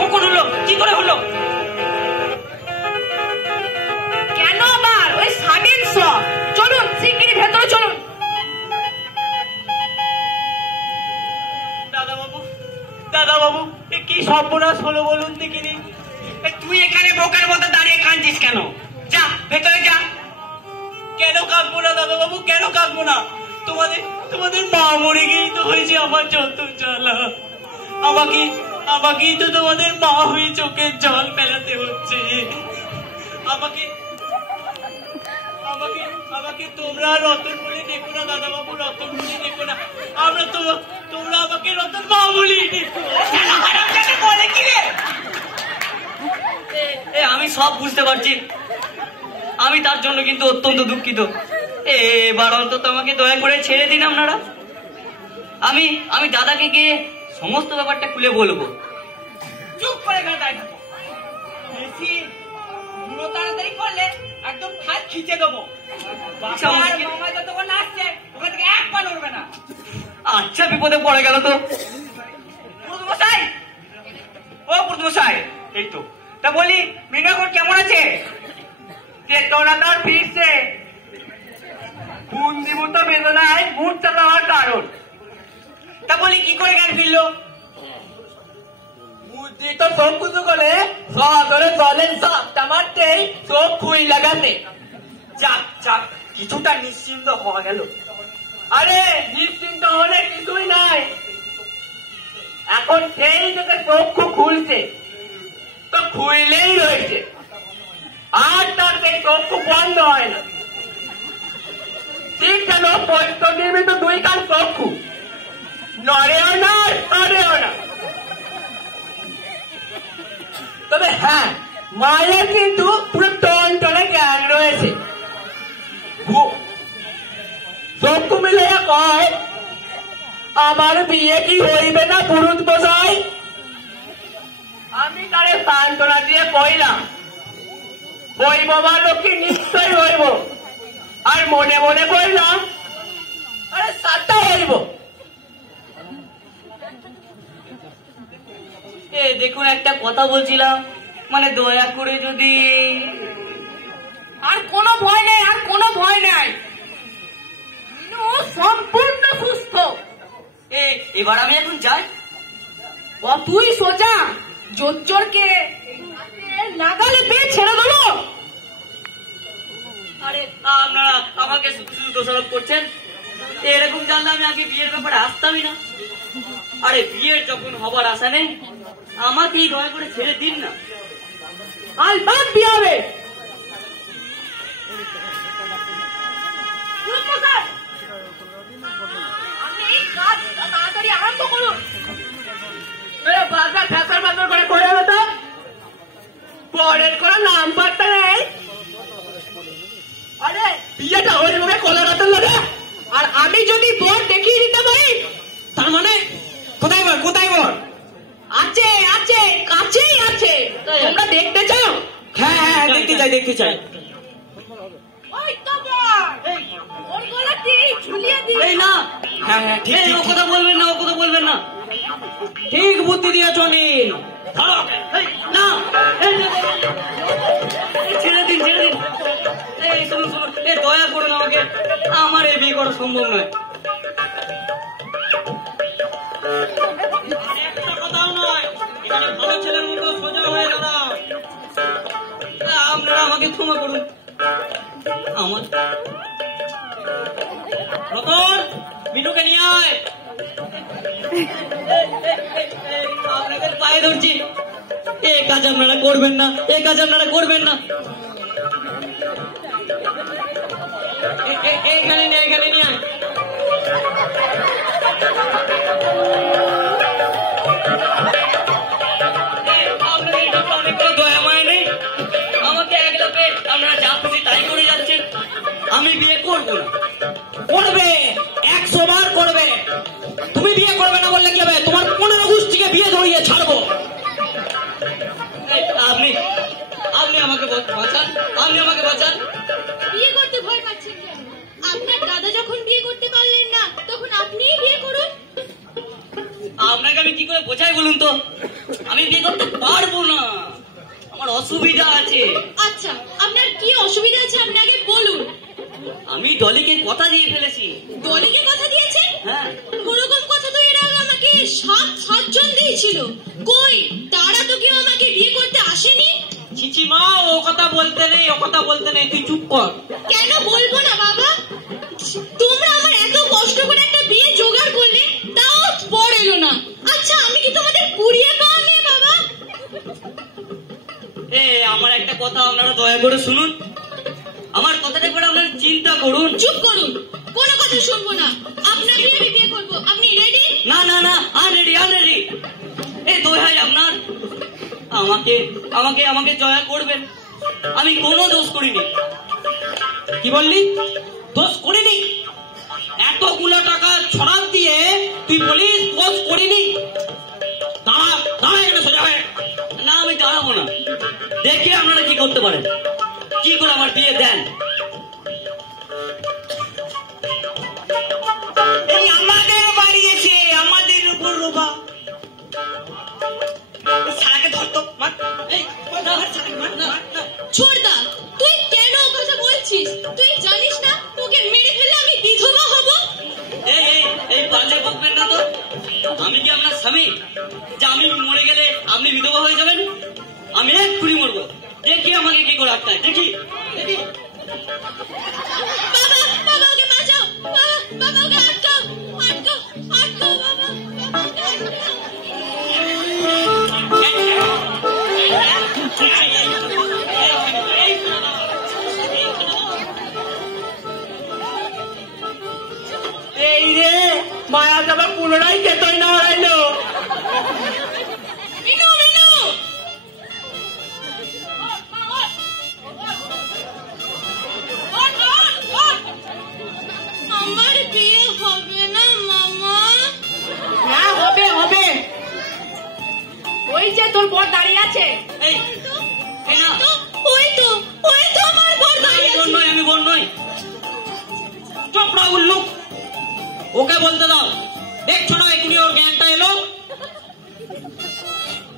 কখন হলো, কি করে হলো? কেন আবার ওই সাডেন শক? চলুন শিগগিরই ভেতরে চলুন। দাদা বাবু, দাদা বাবু, এ কি সর্বনাশ হলো বলুন দেখিনি। তুই এখানে বোকার মতো দাঁড়িয়ে কাঁদছিস কেন? যা ভেতরে যা। কেন কাঁদবো না দাদা বাবু, কেন কাঁদবো না? তোমাদের মা মরে গিয়েই তো হয়েছে আমার যত জ্বালা। আমাকেই তো তোমাদের মা হয়ে চোখের জল ফেলাতে হচ্ছে। আমাকে তোমরা রতন বলে দেখো না দাদা বাবু, রতন বলে দেখো না। তোমরা আমাকে রতন মা বলেই দেখো। বলে কি রে? আমি সব বুঝতে পারছি, আমি তার জন্য কিন্তু অত্যন্ত দুঃখিত। এবার অন্তত আমাকে দয়া করে ছেড়ে দিন আপনারা। আমি আমি দাদাকে গিয়ে সমস্ত ব্যাপারটা খুলে বলবো। চুপ করে গাঁদায় থাকো, বেশি পুরো তাড়াতাড়ি করলে একদম খাট খিচে দেবো। যতক্ষণ আসছে ওখান থেকে এক পা নড়বে না। আচ্ছা, বিপদে পড়ে গেল তো। পুরুষমশাই, ও পুরুষমশাই, এই তো। তা বলি মৃণাকর কেমন আছে? চেতনা তার ফিরছে, বুন্দিমতো বেদনায় মুহূর্তে পাওয়ার কারণ। তা বলি কি করে জ্ঞান ফিরলো? বুদ্ধি তো সব কিছু করে সহজরে জলের সাপটা মারতেই চোখ খুই লাগাতে। যাক যাক, কিছুটা নিশ্চিন্ত হওয়া গেল। আরে নিশ্চিন্ত হলে কিছুই নাই, এখন সেই থেকে চক্ষু খুলছে তো খুইলেই রয়েছে, আর তার সেই চক্ষু বন্ধ হয় না। ঠিক কেন পরিত নির্মিত দুই কান চক্ষু, নড়েও না নড়েও না। তবে হ্যাঁ, মায়ের কিন্তু পুরো টনটনে জ্ঞান রয়েছে। চক্ষু মিলে কয়, আমার বিয়ে কি হইবে না পুরুষ মশাই? আমি তারে সান্ত্বনা দিয়ে কইলাম, হইব মা লক্ষ্মী, নিশ্চয়ই হইব। আর মনে মনে কইলাম, আরে সাতটা হইব। দেখুন, একটা কথা বলছিলাম, মানে দয়া করে যদি। আর কোনো ভয় নেই, আর কোনো ভয় নেই, সম্পূর্ণ সুস্থ। এবার আমি এখন যাই। তুই সোজা জোরকে নাগালে পেয়ে ছেড়ে দেবো। আরে আপনারা আমাকে শুধু দোষারোপ করছেন। এরকম জানলে আমি আগে বিয়ের ব্যাপারে আসতামই না। আরে বিয়ের যখন হবার আশা নেই, আমাকেই দয়া করে ছেড়ে দিন না। আলবাত বিয়ে হবে। আপনি কাজ তাড়াতাড়ি আরম্ভ করুন। বাজার ফ্যাসার বাজার করে করে হবে তো, পরের কোনো নাম পাত্তা নেই। আরে বিয়েটা ওই মুখে কলাকাতার লাগে, আর আমি যদি বর দেখিয়ে দিতে পারি, তার মানে কোথায় বল, কোথায় বল? আছে আছে, কাছেই আছে। তোমরা দেখতে চাও? হ্যাঁ হ্যাঁ, দেখতে চাই, দেখতে চাই। ওই তো বর, ওর গলাতে ঝুলিয়ে দিই। এই না, হ্যাঁ হ্যাঁ, ঠিক ও কথা বলবেন না, ও কথা বলবেন না। ঠিক বুদ্ধি দিয়েছ নীল। না, ছেড়ে দিন, ছেড়ে দিন। এই শুনুন শুনুন, দয়া করুন আমাকে, আমার এই বিয়ে করা সম্ভব নয়। একটা কথাও নয়, এখানে ভালো ছেলের মতো সোজা হয়ে দাঁড়াও। আপনারা আমাকে ক্ষমা করুন। আমার রতন, মিঠুকে নিয়ে আয়। আপনাদের পায়ে ধরছি, এ কাজ আপনারা করবেন না, এ কাজ আপনারা করবেন না। এখানে নিয়ে, এখানে নিয়ে আয়। অনেক দয়া মায়া নেই, আমাকে একলা পেয়ে আপনারা যা খুশি তাই করে যাচ্ছেন। আমি বিয়ে করবো না। করবে, 100 বার করবে। তুমি বিয়ে করবে না বললে কি হবে? তোমার 15 গোষ্ঠীকে বিয়ে ধরিয়ে ছাড়বো। আপনি আপনি আমাকে বাঁচান, আপনি আমাকে বাঁচান। বিয়ে করতে ভয় পাচ্ছেন কেন? আপনার দাদা যখন বিয়ে করতে পারলেন না, তখন আপনিই বিয়ে করুন। আপনাকে আমি কি করে বোঝাই বলুন তো? আমি বিয়ে করতে পারবো না, আমার অসুবিধা আছে। আচ্ছা, আপনার কি অসুবিধা আছে আপনি আগে বলুন। আমি ডলিকে কথা দিয়ে ফেলেছি। ডলিকে কথা দিয়েছেন? হ্যাঁ। ওরকম কথা তো এর আগে আমাকে 7জন দিয়েছিল। কই, তারা তো কেউ আমাকে বিয়ে করতে আসেনি। চিচি মা, ও কথা বলতে নেই, ও কথা বলতে নেই, তুই চুপ কর। কেন বলবো না বাবা? তোমরা আমার এত কষ্ট করে একটা বিয়ে জোগাড় করলে, তাও পর এলো না। আচ্ছা, আমি কি তোমাদের কুড়িয়ে পাওয়া মেয়ে বাবা? আমার একটা কথা আপনারা দয়া করে শুনুন। আমার কথাটা করে আপনারা চিন্তা করুন। চুপ করুন, কোনো কথা শুনবো না। আপনাকে আমি বিয়ে করবো, আপনি রেডি? না না না, রেডি, রেডি। এই দোহাই আপনার, আমাকে আমাকে আমাকে দয়া করবেন। আমি কোনো দোষ করিনি। কি বললি? দোষ করিনি? এতগুলো টাকা ছড়াত দিয়ে তুই বলিস পোস্ট করিনি? দাঁড়া দাঁড়া, এখানে সোজা হয়ে। না আমি দাঁড়াবো না, দেখি আপনারা কি করতে পারেন, কি করে আমার বিয়ে দেন। এই আমাদের বাড়ি এসে আমাদের উপর রোবা সারাকে ধরতো। ছোড়দা, তুই কেন ও কথা বলছিস? তুই জানিস না তোকে মেরে ফেললে আমি বিধবা হব? এই বাজে বকবেন না তো। আমি কি আপনার স্বামী যে আমি মরে গেলে আপনি বিধবা হয়ে যাবেন? আমি এক্ষুনি মরবো, দেখি আমাকে কি করে আটকায়, দেখি দেখি। বাবা, বাবা ওকে বাঁচাও, বাবা ওকে আটকাও, আটকাও, আটকাও বাবা, বাবা ওকে আটকাও। এই রে মায়া যাবে পুনরায় কেতই না হারাইলো। মিনু, মিনু আমার বিয়ে হবে না মামা? হ্যাঁ হবে হবে, ওই যে তোর বর দাঁড়িয়ে আছে। এই না, ওই তো আমার বর দাঁড়িয়ে আমি বোন আছে। নই, আমি বোন নই। চোপড়া উল্লুক, ওকে বলতে দাও। দেখছো না এখনই ওর জ্ঞানটা এলো,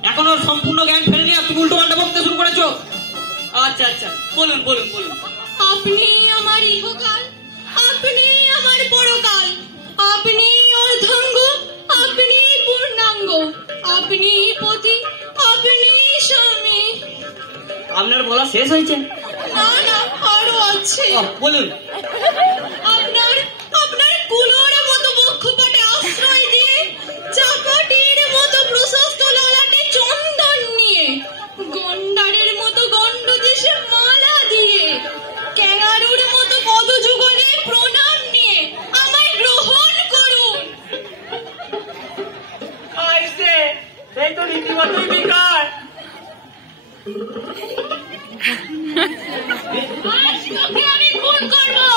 এখন ওর সম্পূর্ণ জ্ঞান ফেরেনি আর তুমি উল্টো পাল্টা বলতে শুরু করেছো। আচ্ছা আচ্ছা, বলুন বলুন বলুন। আপনি আমার ইহকাল, আপনি আমার পরকাল, আপনি অর্ধাঙ্গ, আপনি পূর্ণাঙ্গ, আপনি পতি, আপনি স্বামী। আপনার বলা শেষ হয়েছে? না না, আরো আছে। বলুন। আপনার কুলোর মতো বক্ষপাটে আশ্রয় দিয়ে, চাপাটির মতো প্রশস্ত ললাটে চন্দন নিয়ে, গন্ডারের মতো গন্ড দেশে মালা দিয়ে, ক্যাঙ্গারুর মতো পদযুগলে প্রণাম নিয়ে আমায় গ্রহণ করুন। আইসে এই তো রীতিমতোই বেকার। আজ তোকে আমি খুন করবো,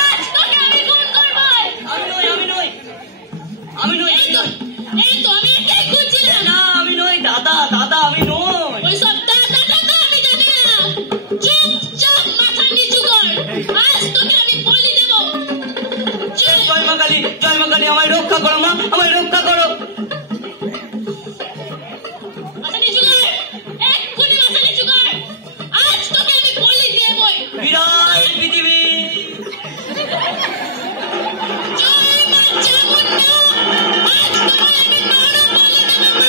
আজ তোকে আমি খুন করবো। আমি নই, আমি নই, আমি নই। এই তো আমি এটাই খুঁজছিলাম। না আমি নই, দাদা দাদা আমি নই। ওই সব দাদা আমি জানি না। চুপচাপ মাথা নিচু কর, আজ তোকে আমি বলি দেবো। জয় মা কালী, জয় মা কালী, আমায় রক্ষা করো মা, আমায় রক্ষা করো। মাথা নিচু কর, এক্ষুনি মাথা নিচু কর, আজ তোকে আমি বলি দেবই। বিরাট পৃথিবী। জয় মা চামুন্ডা, আজ তোমায় আমি মারো বলে দেবো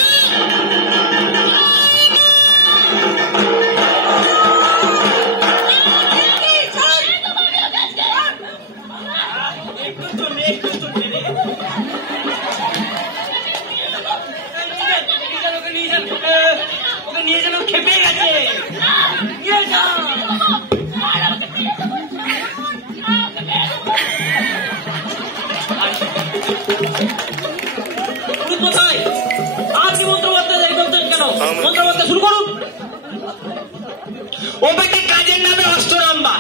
একটু চলে, একটু চলে রে। ওকে নিয়ে যান, খেপে গেছে, নিয়ে যান। কোথায় আপনি মন্ত্র বলতে করতেন কেন? মন্ত্র বলতে শুরু করুন। ও বেটি কাজের নামে অষ্টরম্বা,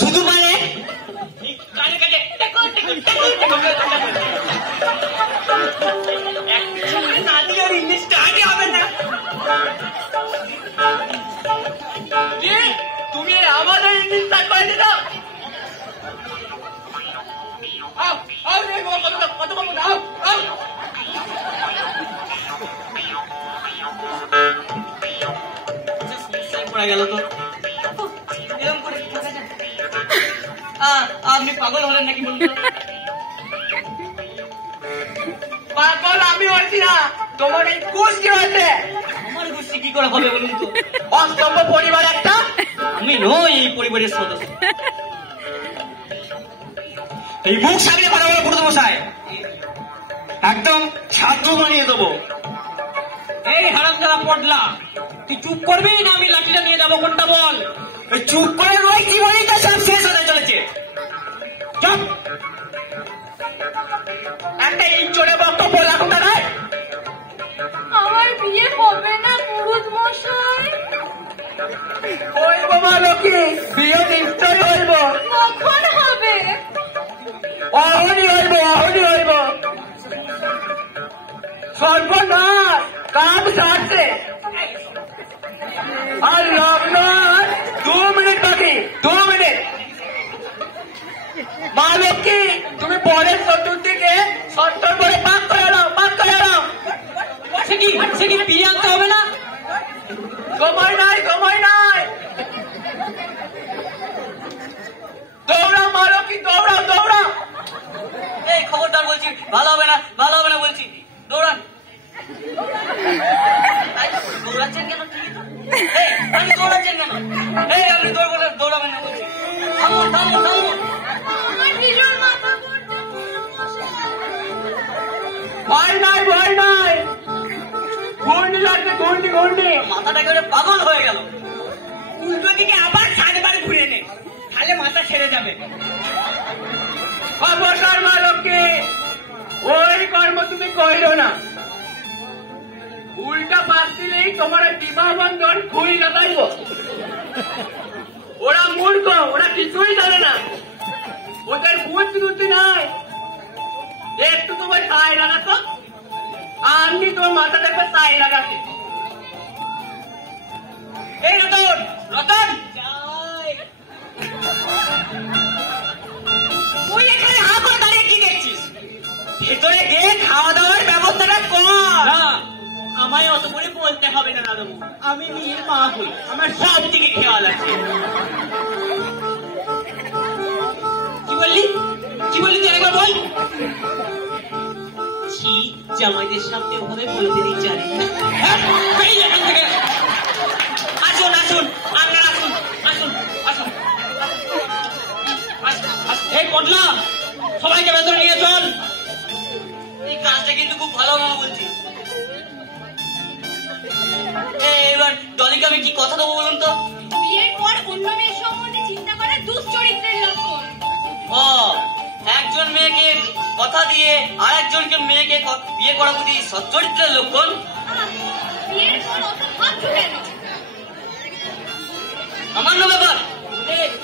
শুধু মানে কানে কাটে না দিয়ে ওর ইংলিশটা আগে হবে না। তুমি আমাদের ইংলিশটা করে দিত। কত বলবো দাও। পড়ে গেল তো এরকম করে আপনি পাগল হলেন নাকি বলুন তো? পাগল আমি হচ্ছি না, তোমার এই গোষ্ঠী হয়েছে। আমার গোষ্ঠী কি করে হবে বলুন তো? অস্তম্ভ পরিবার একটা। আমি নই এই পরিবারের সদস্য। এই মুখ সামনে কথা বলো গুরুত্ব মশাই, একদম ছাত্র বানিয়ে দেবো। এই হারামজাদা পটলা, তুই চুপ করবি না আমি লাঠিটা নিয়ে যাবো? কোনটা বল? চুপ করে রই, কি বলি তা সব শেষ হতে চলেছে। চুপ, একটা ইঞ্চড়ে বক্তব্য রাখুন না। আমার বিয়ে হবে না পুরুষ মশাই? ওই বাবা লোকে বিয়ে নিশ্চয় হইব। কখন হবে? অহনি হইব সর্বনাশ কাম সারছে আর লগ্ন 2 মিনিট বাকি 2 মিনিট মা লক্ষ্মী তুমি পরের চতুর্দিকে সত্তর করে পাক করে নাও সে কি ফিরে আনতে হবে না? সময় নাই দৌড়াও মা লক্ষ্মী দৌড়াও এই খবরদার বলছি, ভালো হবে না বলছি, দৌড়ান। দৌড়াচ্ছেন কেন? আপনি দৌড়াচ্ছেন কেন? আপনি দৌড়াবেন না বলছি। থামুন। আমার ভীষণ মাথা ঘুরছে। ভয় নাই ঘূর্ণি লাগবে ঘূর্ণি মাথাটা একেবারে পাগল হয়ে গেল। উল্টো দিকে আবার 7 বার ঘুরে নে, তাহলে মাথা ছেড়ে যাবে। অবসর মা লক্ষ্মী ওই কর্ম তুমি কইরো না, উল্টা পাক দিলেই তোমার বিবাহ বন্ধন খুই লাগাইব। ওরা মূর্খ, ওরা কিছুই জানে না, ওদের বুদ্ধি নাই। একটু তোমার ছাই লাগাতো, আমি তোমার মাথা দেখবে ছাই লাগাতে। এই রতন তুই এখানে হা করে দাঁড়িয়ে কি দেখছিস? ভেতরে গিয়ে খাওয়া দাওয়ার ব্যবস্থাটা কর। না, আমায় অত করে বলতে হবে না দাদু, আমি মেয়ের মা হই, আমার সব দিকে খেয়াল আছে। কি বললি তুই একবার বল। জামাইদের সামনে ওভাবে বলতে দিচ্ছে। আসুন আপনারা আসুন। এই পটলা, সবাইকে ভেতরে নিয়ে চল। এই কাজটা কিন্তু খুব ভালো হবে বলছি। এবার ডলিকে আমি কি কথা দেবো বলুন তো? বিয়ের পর অন্য মেয়ের সম্বন্ধে চিন্তা করা দুশ্চরিত্রের লক্ষণ। একজন মেয়েকে কথা দিয়ে আর একজনকে মেয়েকে বিয়ে করা বুঝি সচ্চরিত্রের লক্ষণ? বিয়ের পর অত ভাবছো কেন? সামান্য ব্যাপার।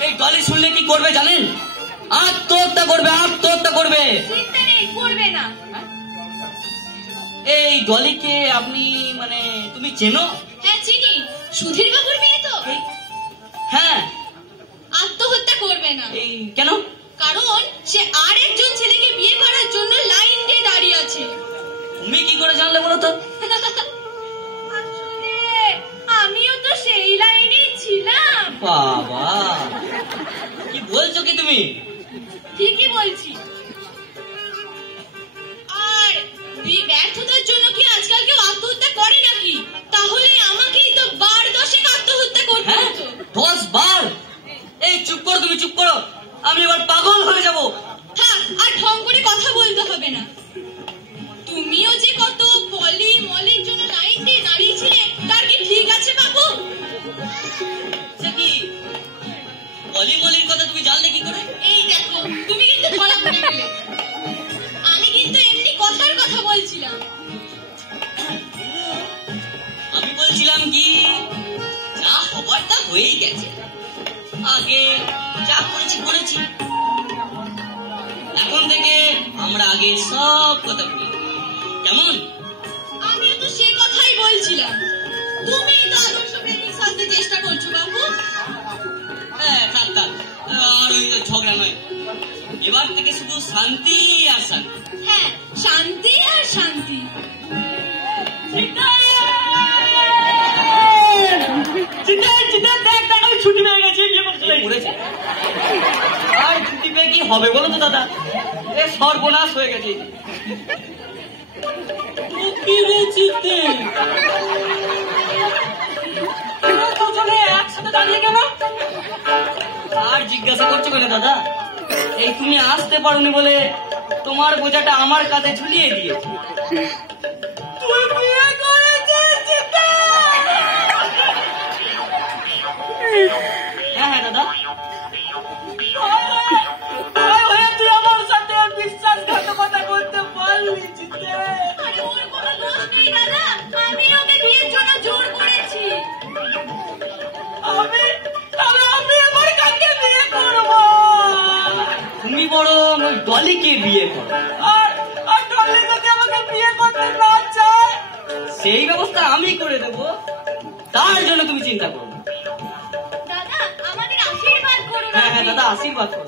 এই ডলি শুনলে কি করবে জানেন? আত্মহত্যা করবে। চিন্তা নেই, করবে না। এই ডলিকে আপনি তুমি চেনো? হ্যাঁ চিনি, সুধীর বাবুর মেয়ে তো। হ্যাঁ। আত্মহত্যা করবে না। এই কেন? কারণ সে আর একজন ছেলেকে বিয়ে করার জন্য লাইন দিয়ে দাঁড়িয়ে আছে। তুমি কি করে জানলে বলো তো? আসলে আমিও তো সেই লাইনেই ছিলাম। বাবা, কি বলছো কি তুমি? ঠিকই বলছি। আর ব্যর্থতার জন্য কি আজকাল কেউ আত্মহত্যা করে নাকি? তাহলে আমাকেই তো 10 আত্মহত্যা করতে হতো। 10 বার? এই চুপ করো, তুমি চুপ করো, আমি এবার পাগল হয়ে যাবো। থাক, আর ঢং করে কথা বলতে হবে না। তুমিও যে কত মলির জন্য লাইন দিয়ে দাঁড়িয়েছিলে, তার কি ঠিক আছে বাবু? সে কি মলির কথা তুমি জানলে কি করে? এই দেখো, তুমি কিন্তু ধরা পড়ে গেলে। আমি কিন্তু এমনি কথার কথা বলছিলাম। আমি বলছিলাম কি, যা হবার তা হয়েই গেছে। আগে যা করেছি, এখন থেকে আমরা আগে সব কথা বলি, কেমন? আমিও তো সে কথাই বলছিলাম। তুমি তো আদর্শ প্রেমিক সাজতে চেষ্টা করছো বাবু। হ্যাঁ, থাক, আর ওই ঝগড়া নয়, এবার থেকে শুধু শান্তি আর শান্তি। হ্যাঁ, শান্তি আর শান্তি। ছুটি পেয়ে গেছে, আর ছুটি পেয়ে কি হবে বলো তো দাদা? এ সর্বনাশ হয়ে গেছে। একসাথে দাঁড়িয়ে কেন? আর জিজ্ঞাসা করছো কেন দাদা? এই তুমি আসতে পারোনি বলে তোমার বোঝাটা আমার কাঁধে ঝুলিয়ে দিয়েছি। হ্যাঁ দাদা, তুই আমার সাথে বিশ্বাসঘাতকতা করতে পারলি? আরে ওর কোনো দোষ নেই দাদা, আমি ওকে বিয়ের জন্য জোর করেছি। আমি আমার কাকে বিয়ে করবো? তুমি বড় মালিকের বিয়ে করো। আর টলি যদি আমাকে বিয়ে করতে না চায়, সেই ব্যবস্থা আমি করে দেব, তার জন্য তুমি চিন্তা করো না। দাদা আমাদের আশীর্বাদ করুন। হ্যাঁ হ্যাঁ দাদা, আশীর্বাদ করো।